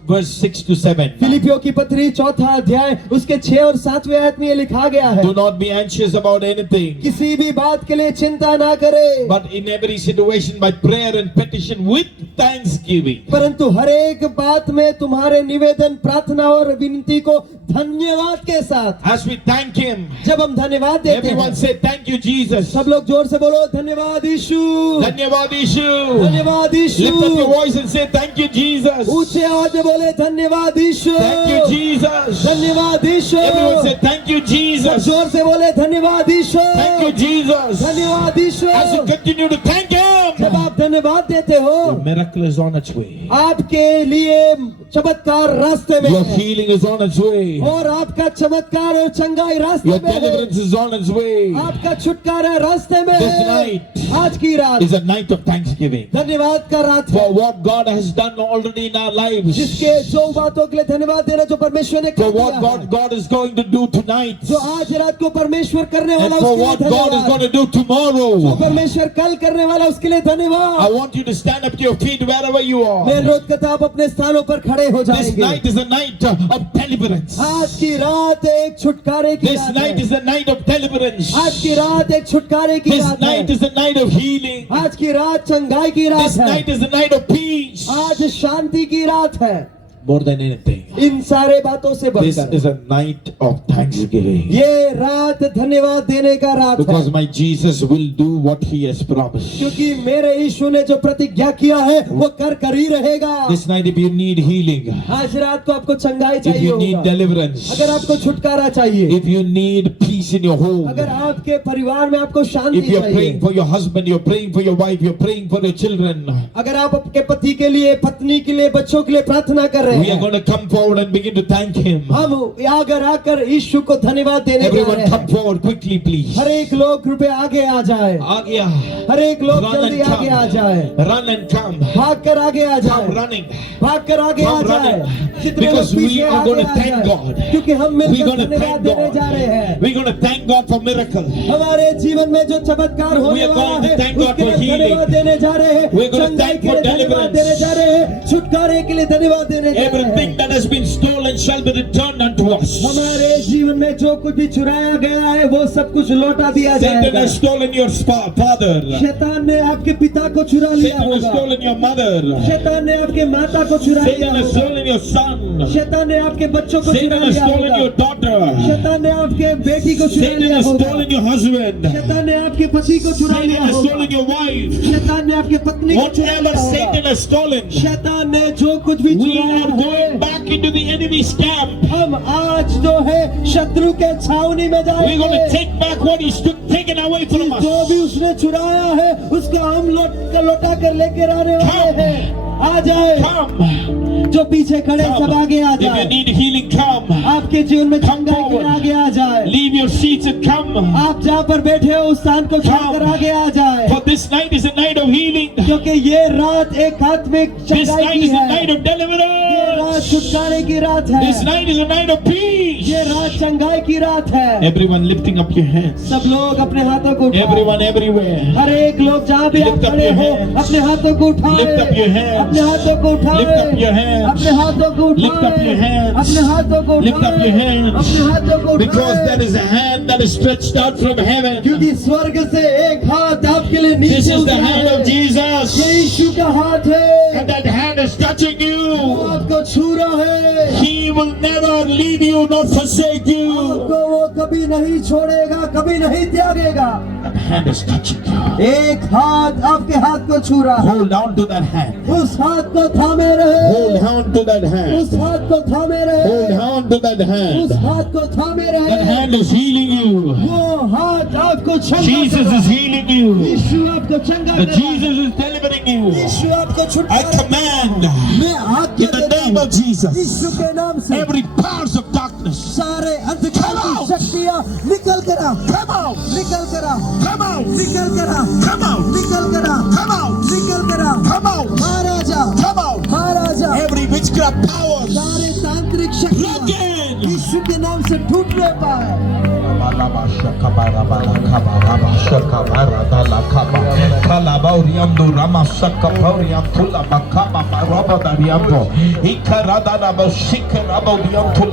verse 6 to 7. फिलिपियों की पत्री 4 अध्याय उसके 6 और 7वें आयत में ये लिखा गया है, Do not be anxious about anything, किसी भी बात के लिए चिंता ना करे, but in every situation by prayer and petition with thanksgiving. परंतु हर एक बात में तुम्हारे निवेदन, प्रार्थना और विनती को धन्यवाद के साथ। As we thank Him, जब हम धन्यवाद देते everyone हैं, say thank you Jesus. सब लोग जोर से बोलो धन्यवाद यीशु, धन्यवाद यीशु. धन्यवाद यीशु। Lift up your voice and say thank you Jesus. ऊंचे आवाज में बोले धन्यवाद यीशु, Thank you Jesus. धन्यवाद यीशु। Everyone say thank you सब Jesus. जोर से बोले धन्यवाद यीशु, Thank you Jesus. धन्यवाद यीशु। As you continue to thank जब Him, आप धन्यवाद देते हो, your miracle is on its way. आपके लिए चमत्कार रास्ते में Your है, healing is on its way. और आपका चमत्कार और चंगाई रास्ते Your में है, deliverance is on its way. आपका छुटकारा रास्ते में This है। night आज की रात is a night of thanksgiving धन्यवाद का रात है, for what God has done already in our lives, जिसके जो बातों के लिए धन्यवाद देना जो परमेश्वर ने for कर what दिया है, God is going to do tonight, जो आज रात को परमेश्वर करने and वाला for उसके what लिए God is going धन्यवाद, to do जो tomorrow. परमेश्वर कल करने वाला उसके लिए I धन्यवाद। want you to stand up to your feet wherever you मैं are. रोज कहता आप अपने स्थानों पर खड़े हो This जाएंगे। night is a night of deliverance. आज की रात एक छुटकारे की This रात night है, is a night of deliverance. आज की रात एक छुटकारे की This रात night है, is a night of healing. आज की रात चंगाई की रात This है, night is a night of peace. आज शांति की रात है। More than anything, इन सारे बातों से this बढ़कर is a night of thanksgiving. ये रात धन्यवाद देने का रात है, Because my Jesus will do what He has promised. क्योंकि मेरे यीशु ने जो प्रतिज्ञा किया है वो कर ही रहेगा। This night, if you need healing, आज रात को आपको चंगाई if चाहिए you need होगा, deliverance, अगर आपको छुटकारा चाहिए, if you need peace in your home, अगर आपके परिवार में आपको शांति if you're चाहिए, praying for your husband, you're praying for your wife, you're praying for your children, अगर आप आपके पति के लिए, पत्नी के लिए, बच्चों के लिए प्रार्थना कर रहे we are हैं, going to come forward and begin to thank Him. हम अगर आकर यीशु को धन्यवाद देने जा Everyone रहे come हैं। forward quickly, please. हर एक लोग कृपया आगे आ जाए, आ गया. हर एक लोग Run जल्दी and आगे आ come. जाए, Run and come. भाग कर आगे आ Come जाए, running. भाग कर आगे आ Come जाए, running. जितने लोग Because we पीछे are आगे going to आ thank जाए, God. क्योंकि हम We're मिलकर going to धन्यवाद thank देने जा रहे God. हैं। We're going to thank God for miracle. हमारे जीवन में जो चमत्कार We होने are वाला going to है thank God उसके for लिए healing. धन्यवाद देने जा रहे हैं, We're going to चंगाई thank के for लिए धन्यवाद deliverance. देने जा रहे हैं, छुटकारे के लिए धन्यवाद देने जा रहे Everything हैं। that has been stolen shall be returned unto us. हमारे जीवन में जो कुछ भी चुराया गया है वो सब कुछ लौटा दिया Satan जाएगा। has stolen your father. शैतान ने आपके पिता को चुरा लिया Satan has होगा। stolen your mother. शैतान ने आपके माता को चुरा लिया Satan has होगा। stolen your son. शैतान ने आपके बच्चों को चुरा Satan has लिया stolen your होगा। daughter. शैतान ने आपके बेटी को चुरा Satan लिया has होगा। stolen your husband. शैतान ने आपके पति को चुरा Satan लिया has होगा। stolen your wife. शैतान ने आपके पत्नी को चुरा Whatever लिया Satan होगा। has stolen, शैतान ने जो कुछ भी we चुराया are going है, back into the enemy's camp. हम आज जो है शत्रु के छावनी में We're going to जाएंगे। take back what he's taken away from us. जो भी उसने चुराया है उसका हम लौटा कर लेकर आने वाले हैं। आ जाए, Come. जो पीछे खड़े सब आगे आ If you जाए। need healing, come. आपके जीवन में Come चंगाई के forward. आगे आ जाए। Leave your seats and come. आप जहाँ पर बैठे हो उस स्थान को छोड़कर Come. आगे आ जाए, For this night is a night of healing. क्योंकि ये रात एक आत्मिक This चंगाई night की is a है। night of ये रात deliverance. छुटकारे की रात है। This night is a night of peace. ये रात चंगाई की रात है। Everyone lifting up your hands. सब लोग अपने हाथों को उठाएं। Everyone everywhere. हर एक लोग जहाँ भी आप Lift up खड़े your हो hands. अपने हाथों को उठाएं। Lift up your hands. अपने हाथों को उठाएं। Lift up your hands. अपने हाथों को उठाएं। Lift up your hands. अपने हाथों को Lift up your उठाएं। hands. अपने हाथों को Because उठाएं। there is a hand that is stretched out from heaven. क्योंकि स्वर्ग से एक हाथ आपके लिए This नीचे is the उठा hand of है। Jesus. ये यीशु का हाथ है। And that hand is touching वो you. आपको छू रहा है। He will never leave you nor forsake you. आपको वो कभी नहीं छोड़ेगा, कभी नहीं त्यागेगा। That hand is touching you. एक हाथ आपके हाथ को छू रहा है। Hold on to that hand. उस हाथ को थामे रहे। Hold on to that hand. उस हाथ को थामे रहे। Hold on to that उस hand. हाथ को थामे That रहे। hand is healing you. वो हाथ आपको चंगा Jesus कर रहा is है। healing you. यीशु आपको चंगा That कर रहा है। Jesus is delivering you. यीशु आपको I छुटकारा command मैं आज्ञा in the देता name हूँ। of Jesus यीशु के नाम से every powers of darkness सारे अंधकार Come की out. शक्तियाँ निकल कर आ, come out, निकल कर आ, come out, निकल कर आ, come out, निकल कर आ, come out, निकल कर आ, come out, महाराजा come out. महाराजा Every witchcraft powers सारे तांत्रिक शक्तियाँ broken. यीशु के नाम से टूटने पाए।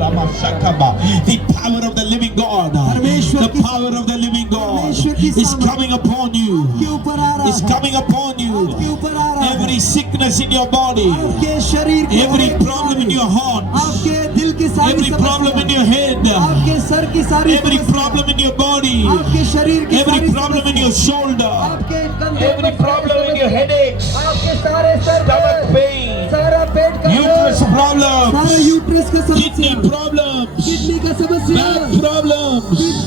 The power of the living God, the power of the living God is coming upon you. के ऊपर आ रहा Is है, coming upon के you. ऊपर आ रहा है, Every sickness in your body, आपके शरीर के every हर एक problem in your heart, आपके दिल की सारी every problem in your head, आपके सर की सारी every समस्या, problem in your body, आपके शरीर की every सारी problem in समस्या, your shoulder, आपके कंधे every पर problem in your headaches, आपके सारे सर stomach पे, pain, सारा पेट का uterus सारा problems, यूट्रस का kidney समस्या, problems, किडनी का समस्या, back problems,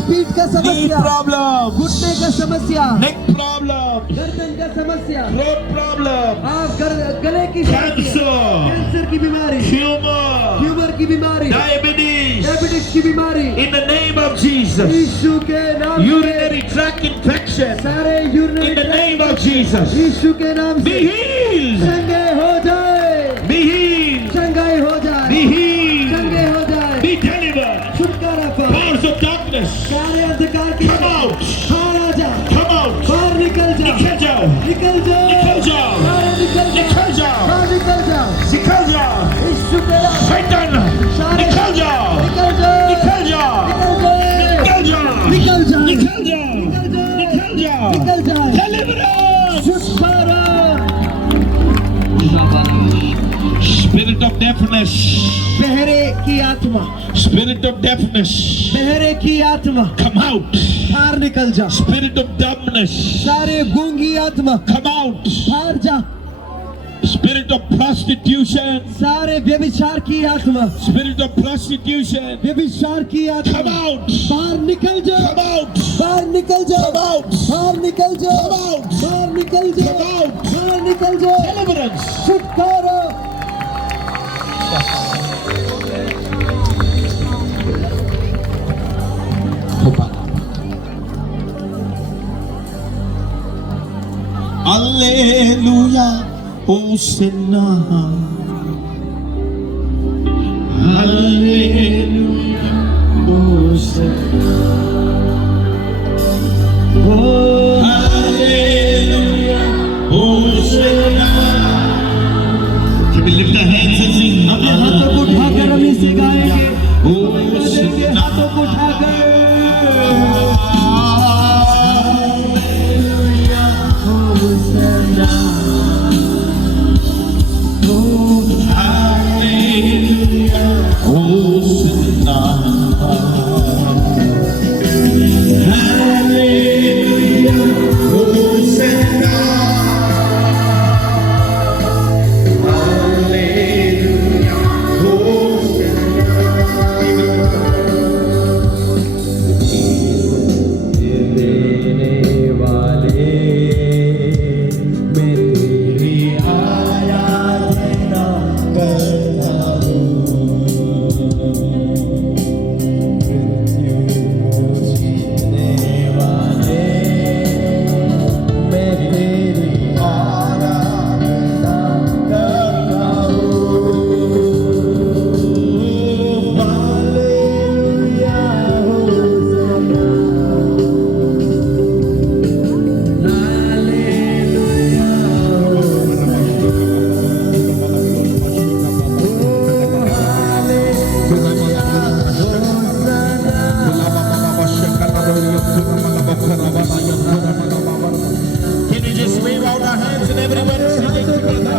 पीठ का knee समस्या, problems, घुटने का समस्या, neck problems, गर्दन का समस्या, throat problems, आप गले की समस्या, cancer, कैंसर की बीमारी, tumor, ट्यूमर की बीमारी, diabetes, डायबिटीज की बीमारी, in the name of Jesus, यीशु के नाम से urinary tract infection, सारे in urinary the name of Jesus, यीशु के नाम be से healed, चंगे हो जाए, be healed, चंगाई हो जाए, be healed, चंगे हो जाए, be delivered. छुटकारा पाओ, Powers of darkness, सारे अंधकार की come out, बाहर आ जा, come out, बाहर निकल जा, निकल जाओ, निकल जा, निकल जाओ, बाहर निकल जा, निकल जाओ, बाहर निकल जा, निकल जाओ, यीशु के नाम से Satan, सारे निकल जाओ, निकल जा, निकल जाओ, निकल जा, निकल जाओ, निकल जा, निकल जाओ, निकल जाओ, निकल जा, deliverance, छुटकारा, spirit of deafness, बहरे की आत्मा, spirit of deafness, बहरे की आत्मा come out, बाहर निकल जा, spirit of dumbness, सारे गूंगी आत्मा come out, बाहर जा, spirit of prostitution, सारे व्यभिचार की आत्मा, spirit of prostitution, व्यभिचार की आत्मा come out, बाहर निकल जा, come out, बाहर निकल जा, come out, बाहर निकल जा, come out, बाहर निकल जा, come out, बाहर निकल जा, deliverance. छुटकारा, Hallelujah, Hosanna. Hallelujah, Hosanna. Hallelujah, Hosanna. Can we lift our hands and sing? अपने हाथों को उठाकर हम इसे गाएंगे, Hosanna. हाथों को उठाकर Can you just wave out our hands and everyone singing together?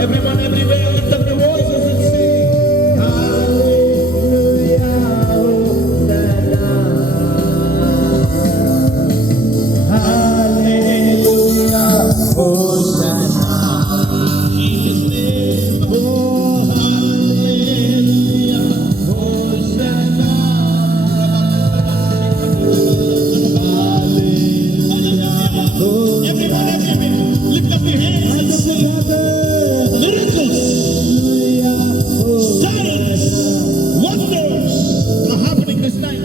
Everyone, everywhere, lift up your voices and sing. Everyone, everywhere, lift up your hands and sing. Miracles, signs, wonders are happening this night.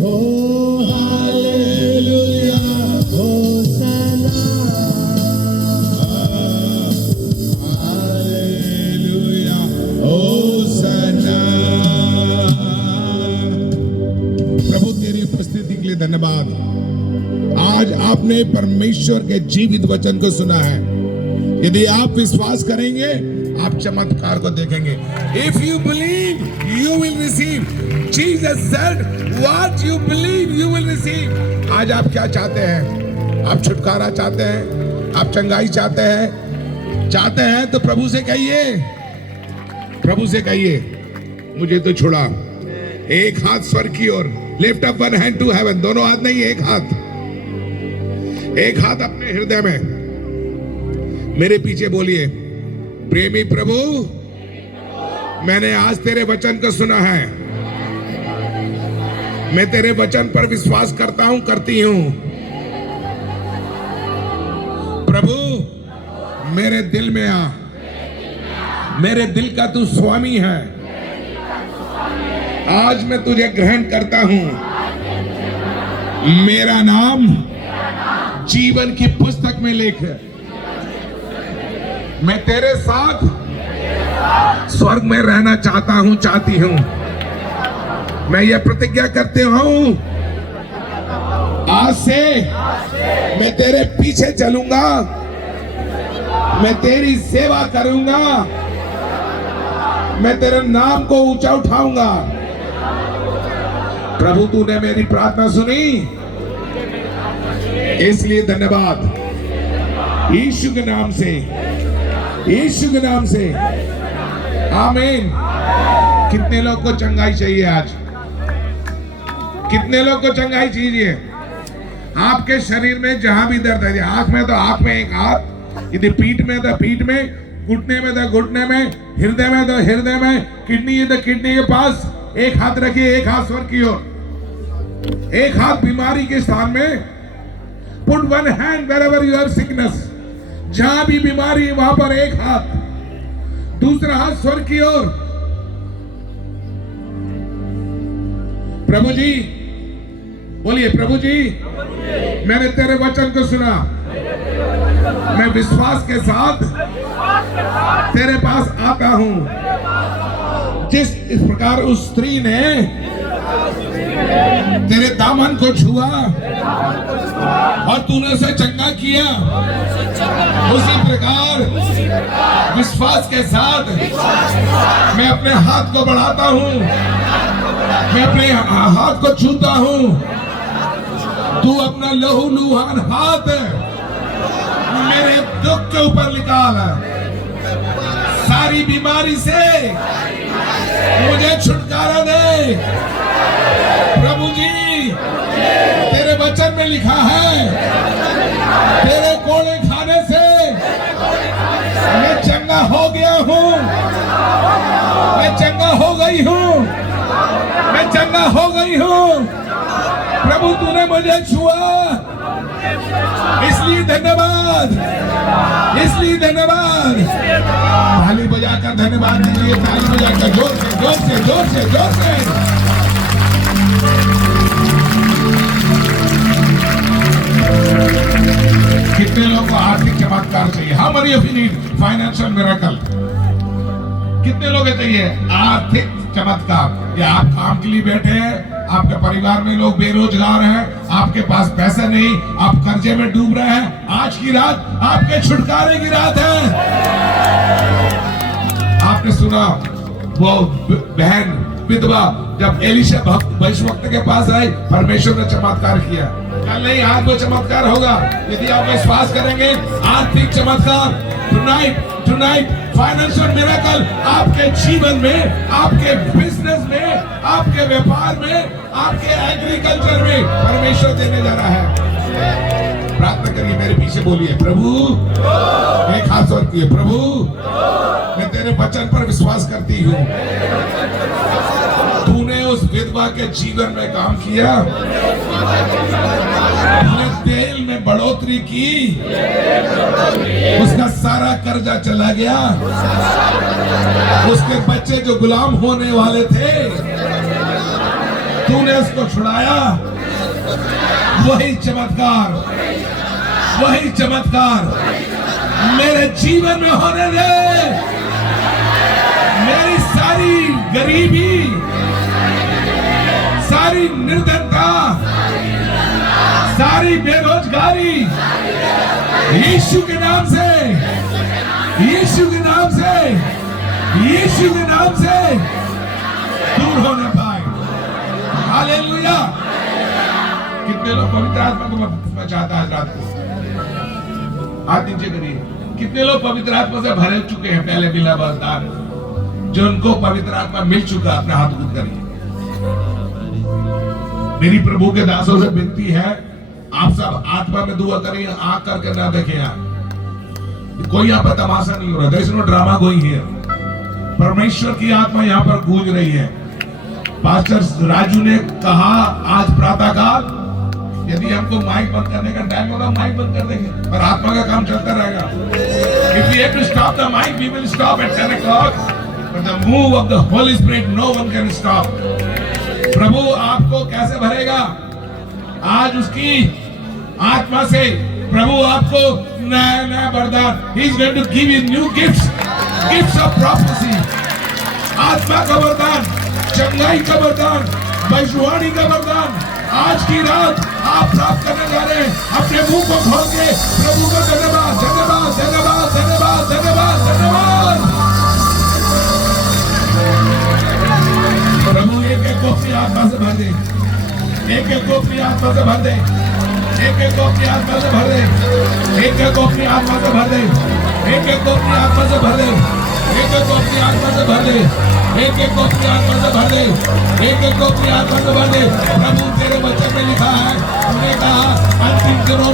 Oh, hallelujah, Hosanna. Hallelujah, Hosanna. प्रभु तेरी उपस्थिति के लिए धन्यवाद। आज आपने परमेश्वर के जीवित वचन को सुना है। यदि आप विश्वास करेंगे आप चमत्कार को देखेंगे। If you believe, you will receive. Jesus said, what you believe, you will receive. आज आप क्या चाहते हैं? आप छुटकारा चाहते हैं? आप चंगाई चाहते हैं? चाहते हैं तो प्रभु से कहिए, प्रभु से कहिए, मुझे तो छुड़ा। एक हाथ स्वर्ग की ओर, lift up one hand to heaven. दोनों हाथ नहीं, एक हाथ, एक हाथ अपने हृदय में। मेरे पीछे बोलिए, प्रेमी प्रभु, मैंने आज तेरे वचन को सुना है। मैं तेरे वचन पर विश्वास करता हूं, करती हूं। प्रभु मेरे दिल में आ, मेरे दिल का तू स्वामी है। आज मैं तुझे ग्रहण करता हूं। मेरा नाम जीवन की पुस्तक में लिख। मैं तेरे साथ स्वर्ग में रहना चाहता हूं, चाहती हूं। मैं यह प्रतिज्ञा करती हूं, आज से मैं तेरे पीछे चलूंगा, मैं तेरी सेवा करूंगा, मैं तेरे नाम को ऊंचा उठाऊंगा। प्रभु तूने मेरी प्रार्थना सुनी, इसलिए धन्यवाद। यीशु के नाम से, यीशु के नाम से, आमीन। कितने लोग को चंगाई चाहिए आज? कितने लोग को चंगाई चाहिए? आपके शरीर में जहां भी दर्द है, आंख में तो आंख में एक हाथ, यदि पीठ में तो पीठ में, घुटने में तो घुटने में, हृदय में तो हृदय में, किडनी है तो किडनी के पास एक हाथ रखिए, एक हाथ स्वर्ग की ओर, एक हाथ बीमारी के स्थान में। Put one hand wherever you have sickness, जहां भी बीमारी है वहां पर एक हाथ, दूसरा हाथ स्वर्ग की ओर। प्रभु जी बोलिए, प्रभु जी मैंने तेरे वचन को सुना, मैं विश्वास के साथ तेरे पास आता हूं। जिस इस प्रकार उस स्त्री ने तेरे दामन को छुआ और तूने उसे चंगा किया, उसी प्रकार विश्वास के साथ मैं अपने हाथ को बढ़ाता हूं, मैं अपने हाथ को छूता हूं। तू अपना लहू लुहान हाथ मेरे दुख के ऊपर निकाल, सारी बीमारी से मुझे छुटकारा दे। प्रभु जी तेरे वचन में लिखा है, तेरे कोड़े खाने से मैं चंगा हो गया हूँ, मैं चंगा हो गई हूँ, मैं चंगा हो गई हूँ। प्रभु तूने मुझे छुआ, इसलिए धन्यवाद, इसलिए धन्यवाद। ताली बजाकर धन्यवाद दीजिए, ताली बजाकर जोर से जोर से जोर से जोर से। कितने लोगों को आर्थिक चमत्कार चाहिए? How many of you need financial miracle? कितने लोग चाहिए आर्थिक चमत्कार? या आप काम के लिए बैठे हैं, आपके परिवार में लोग बेरोजगार हैं, आपके पास पैसा नहीं, आप कर्जे में डूब रहे हैं, आज की रात आपके छुटकारे की रात है। आपने सुना वो बहन विधवा जब एलीशा भविष्यवक्ता के पास आई, परमेश्वर ने चमत्कार किया। कल नहीं आज वो चमत्कार होगा यदि आप विश्वास करेंगे। आर्थिक चमत्कार टुनाइट फाइनेंशियल मिरेकल आपके जीवन में, आपके बिजनेस में, आपके व्यापार में, आपके एग्रीकल्चर में परमेश्वर देने जा रहा है। प्रार्थना करिए, मेरे पीछे बोलिए, प्रभु, एक हाथ जोड़ किए, प्रभु मैं तेरे वचन पर विश्वास करती हूँ। तूने उस विधवा के जीवन में काम किया, तूने तेल में बढ़ोतरी की, उसका सारा कर्जा चला गया, उसके बच्चे जो गुलाम होने वाले थे तूने उसको छुड़ाया। वही चमत्कार मेरे जीवन में होने दे। मेरी सारी गरीबी, सारी निर्धनता, सारी बेरोजगारी यीशु के नाम से, यीशु के नाम से, यीशु के नाम से दूर होने पाए। हालेलुया। कितने लोग पवित्र आत्मा को बपतिस्मा चाहता है आज रात को? हाथ नीचे करिए। कितने लोग पवित्र आत्मा से भरे चुके हैं? पहले मिला वरदान जो उनको पवित्र आत्मा मिल चुका, अपने हाथ ऊपर करिए। मेरी प्रभु के दासों से विनती है, आप सब आत्मा में दुआ करिए, आंख करके ना देखें। यहाँ कोई यहाँ पर तमाशा नहीं हो रहा, there is no drama going here. परमेश्वर की आत्मा यहाँ पर गूंज रही है। पास्टर राजू ने कहा आज प्रातःकाल यदि हमको माइक बंद करने का टाइम होगा माइक बंद कर देंगे, पर आत्मा का काम चलता रहेगा। If we have to stop the mic, we will stop at 10 o'clock. But the move of the Holy Spirit, no one can stop. प्रभु आपको कैसे भरेगा? आज उसकी आत्मा से प्रभु आपको नया नया वरदान, He is going to give you new gifts, gifts of prophecy, आत्मा का वरदान, चंगाई का वरदान, भविष्यवाणी का वरदान आज की रात आप प्राप्त करने जा रहे हैं। अपने मुंह को खोल के प्रभु को धन्यवाद, धन्यवाद, धन्यवाद, धन्यवाद, धन्यवाद, धन्यवाद। प्रभु एक एक को अपनी आत्मा से भर दे, एक एक को अपनी आत्मा से भर दे, एक एक को अपनी आत्मा से भर दे, एक एक को अपनी आत्मा से भर दे, एक एक को अपनी आत्मा से भर दे, एक एक को अपनी आत्मा से भर दे, एक एक को अपनी आत्मा से भर दे, एक एक को अपनी आत्मा से भर दे। प्रभु तेरे वचन में लिखा है, तूने कहा अंतिम दिनों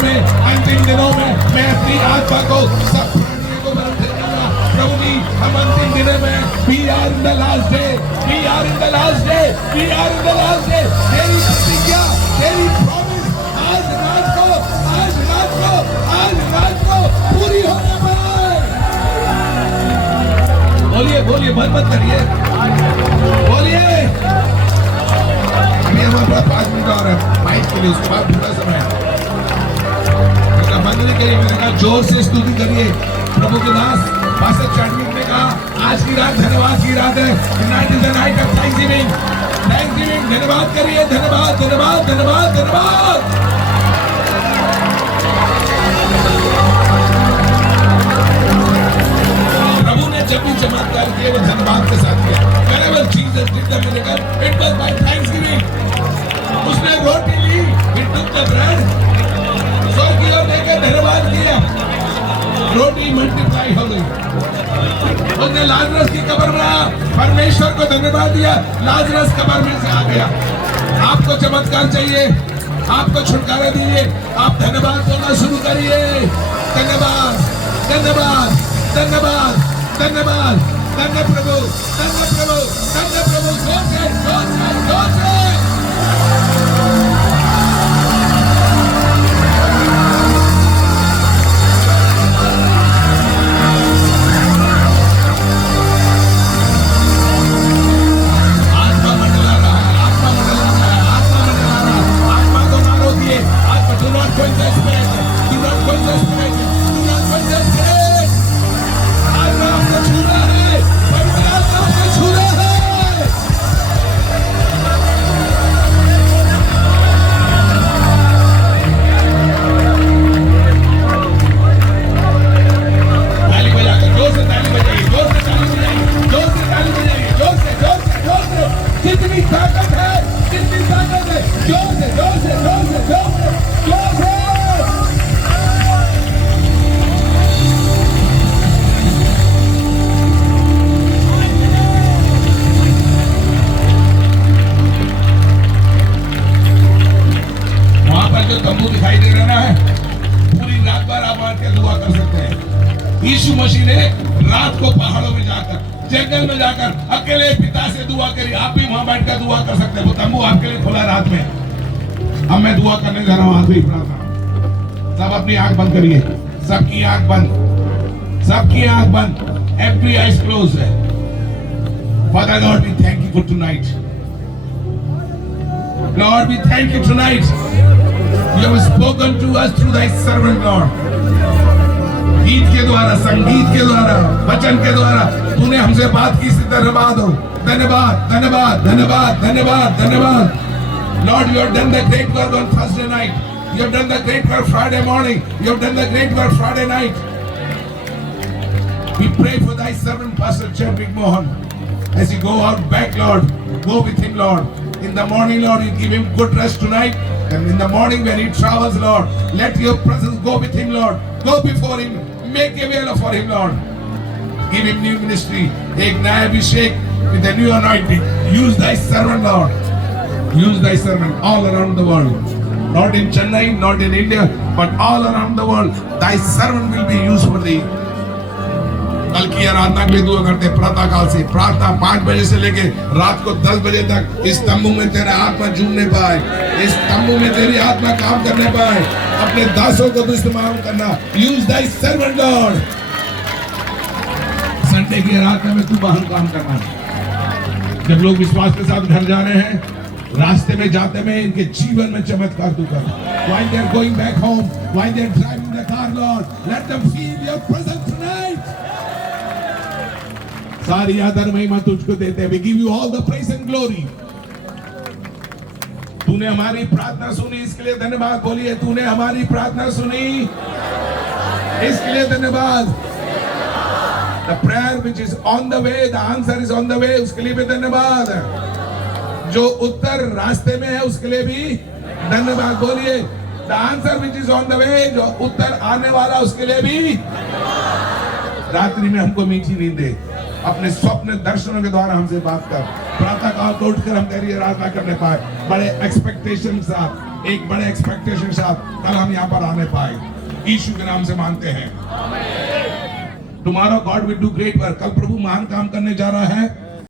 में मैं अपनी आत्मा को सब प्राणियों को भर दूंगा। प्रभु जी हम अंतिम दिनों में we are in the last day, we are in the last day, we are in the last day। तेरी प्रतिज्ञा, तेरी प्रॉमिस आज रात को पूरी होने पर बोलिए मत करिए, बोलिए। अभी हमारे पास 5 मिनट और है माइक के लिए, उसके बाद पूरा समय बंद नहीं करिए। मैंने कहा जोर से स्तुति करिए प्रभु के दास पास्टर चैडविक ने कहा आज की रात धन्यवाद की रात है। Tonight is the night of Thanksgiving, धन्यवाद करिए, धन्यवाद, धन्यवाद, धन्यवाद, धन्यवाद। जब भी चमत्कार किए वो धन्यवाद के साथ किया। Whenever Jesus did the miracle, it was by thanksgiving। उसने रोटी ली, he took the bread, स्वर्ग की ओर लेकर धन्यवाद किया, रोटी मल्टीप्लाई हो गई। उसने लाजरस की कब्र बनाया, परमेश्वर को धन्यवाद दिया, लाजरस कब्र में से आ गया। आपको चमत्कार चाहिए, आपको छुटकारा दीजिए, आप धन्यवाद बोलना शुरू करिए। धन्यवाद, धन्यवाद, धन्यवाद, धन्यवाद, धन्य प्रभु, धन्य प्रभु, धन्य प्रभु। जोर से, जोर से, जोर से। यीशु मसीह ने रात को पहाड़ों में जाकर, जंगल में जाकर अकेले पिता से दुआ करी। आप भी वहां बैठकर दुआ कर सकते हैं, वो तंबू आपके लिए खुला रात में। अब मैं दुआ करने जा रहा हूं, आखिरी प्रार्थना। सब अपनी आंख बंद करिए, सबकी आंख बंद, सबकी आंख बंद, एवरी आइज क्लोज है। Father God, we thank you for tonight. Lord, we thank you tonight. You have spoken to us through thy servant, Lord. गीत के द्वारा, संगीत के द्वारा, वचन के द्वारा तूने हमसे बात की। इससे धन्यवाद हो, धन्यवाद, धन्यवाद, धन्यवाद, धन्यवाद, धन्यवाद। Lord, you have done the great work on Thursday night. You have done the great work Friday morning. You have done the great work Friday night. We pray for thy servant, Pastor Chadwick Mohan, as he go out back, Lord. Go with him, Lord. In the morning, Lord, you give him good rest tonight. And in the morning when he travels, Lord, let your presence go with him, Lord. Go before him. Make a way for him, Lord. Give him new ministry. Take naya abhishek with a new anointing. Use thy servant, Lord. Use thy servant all around the world. Not in Chennai, not in India, but all around the world. Thy servant will be used for thee. कल की आराधना के लिए दुआ करते हैं। प्रातः काल से प्रार्थना 5 बजे से लेके रात को 10 बजे तक इस तंबू में तेरा आत्मा झूमने पाए, इस तंबू में तेरी आत्मा काम करने पाए। अपने दासों को भी इस्तेमाल करना। यूज दाई सर्वेंट लॉर्ड। संडे की आराधना में तू बाहर काम करना। जब लोग विश्वास के साथ घर जा रहे हैं, रास्ते में जाते में इनके जीवन में चमत्कार तू कर। While they are going back home, while they are driving the car, Lord, let them feel your presence tonight. सारी आदर महिमा तुझको देते हैं। We give you all the praise and glory. तूने हमारी प्रार्थना सुनी, इसके लिए धन्यवाद। बोलिए, तूने हमारी प्रार्थना सुनी, इसके लिए धन्यवाद। The prayer which is on the way, the answer is on the way, उसके लिए भी धन्यवाद। जो उत्तर रास्ते में है उसके लिए भी धन्यवाद। बोलिए, the answer which is on the way, जो उत्तर आने वाला उसके लिए भी। रात्रि में हमको मीठी नींद दे, अपने स्वप्न दर्शनों के द्वारा हमसे बात कर। प्रातः काल को उठकर हम तेरी आराधना करने पाए, बड़े एक्सपेक्टेशन साथ, एक बड़े एक्सपेक्टेशन साथ कल हम यहाँ पर आने पाए। यीशु के नाम से मांगते हैं। Tomorrow God will do great work. कल प्रभु महान काम करने जा रहा है।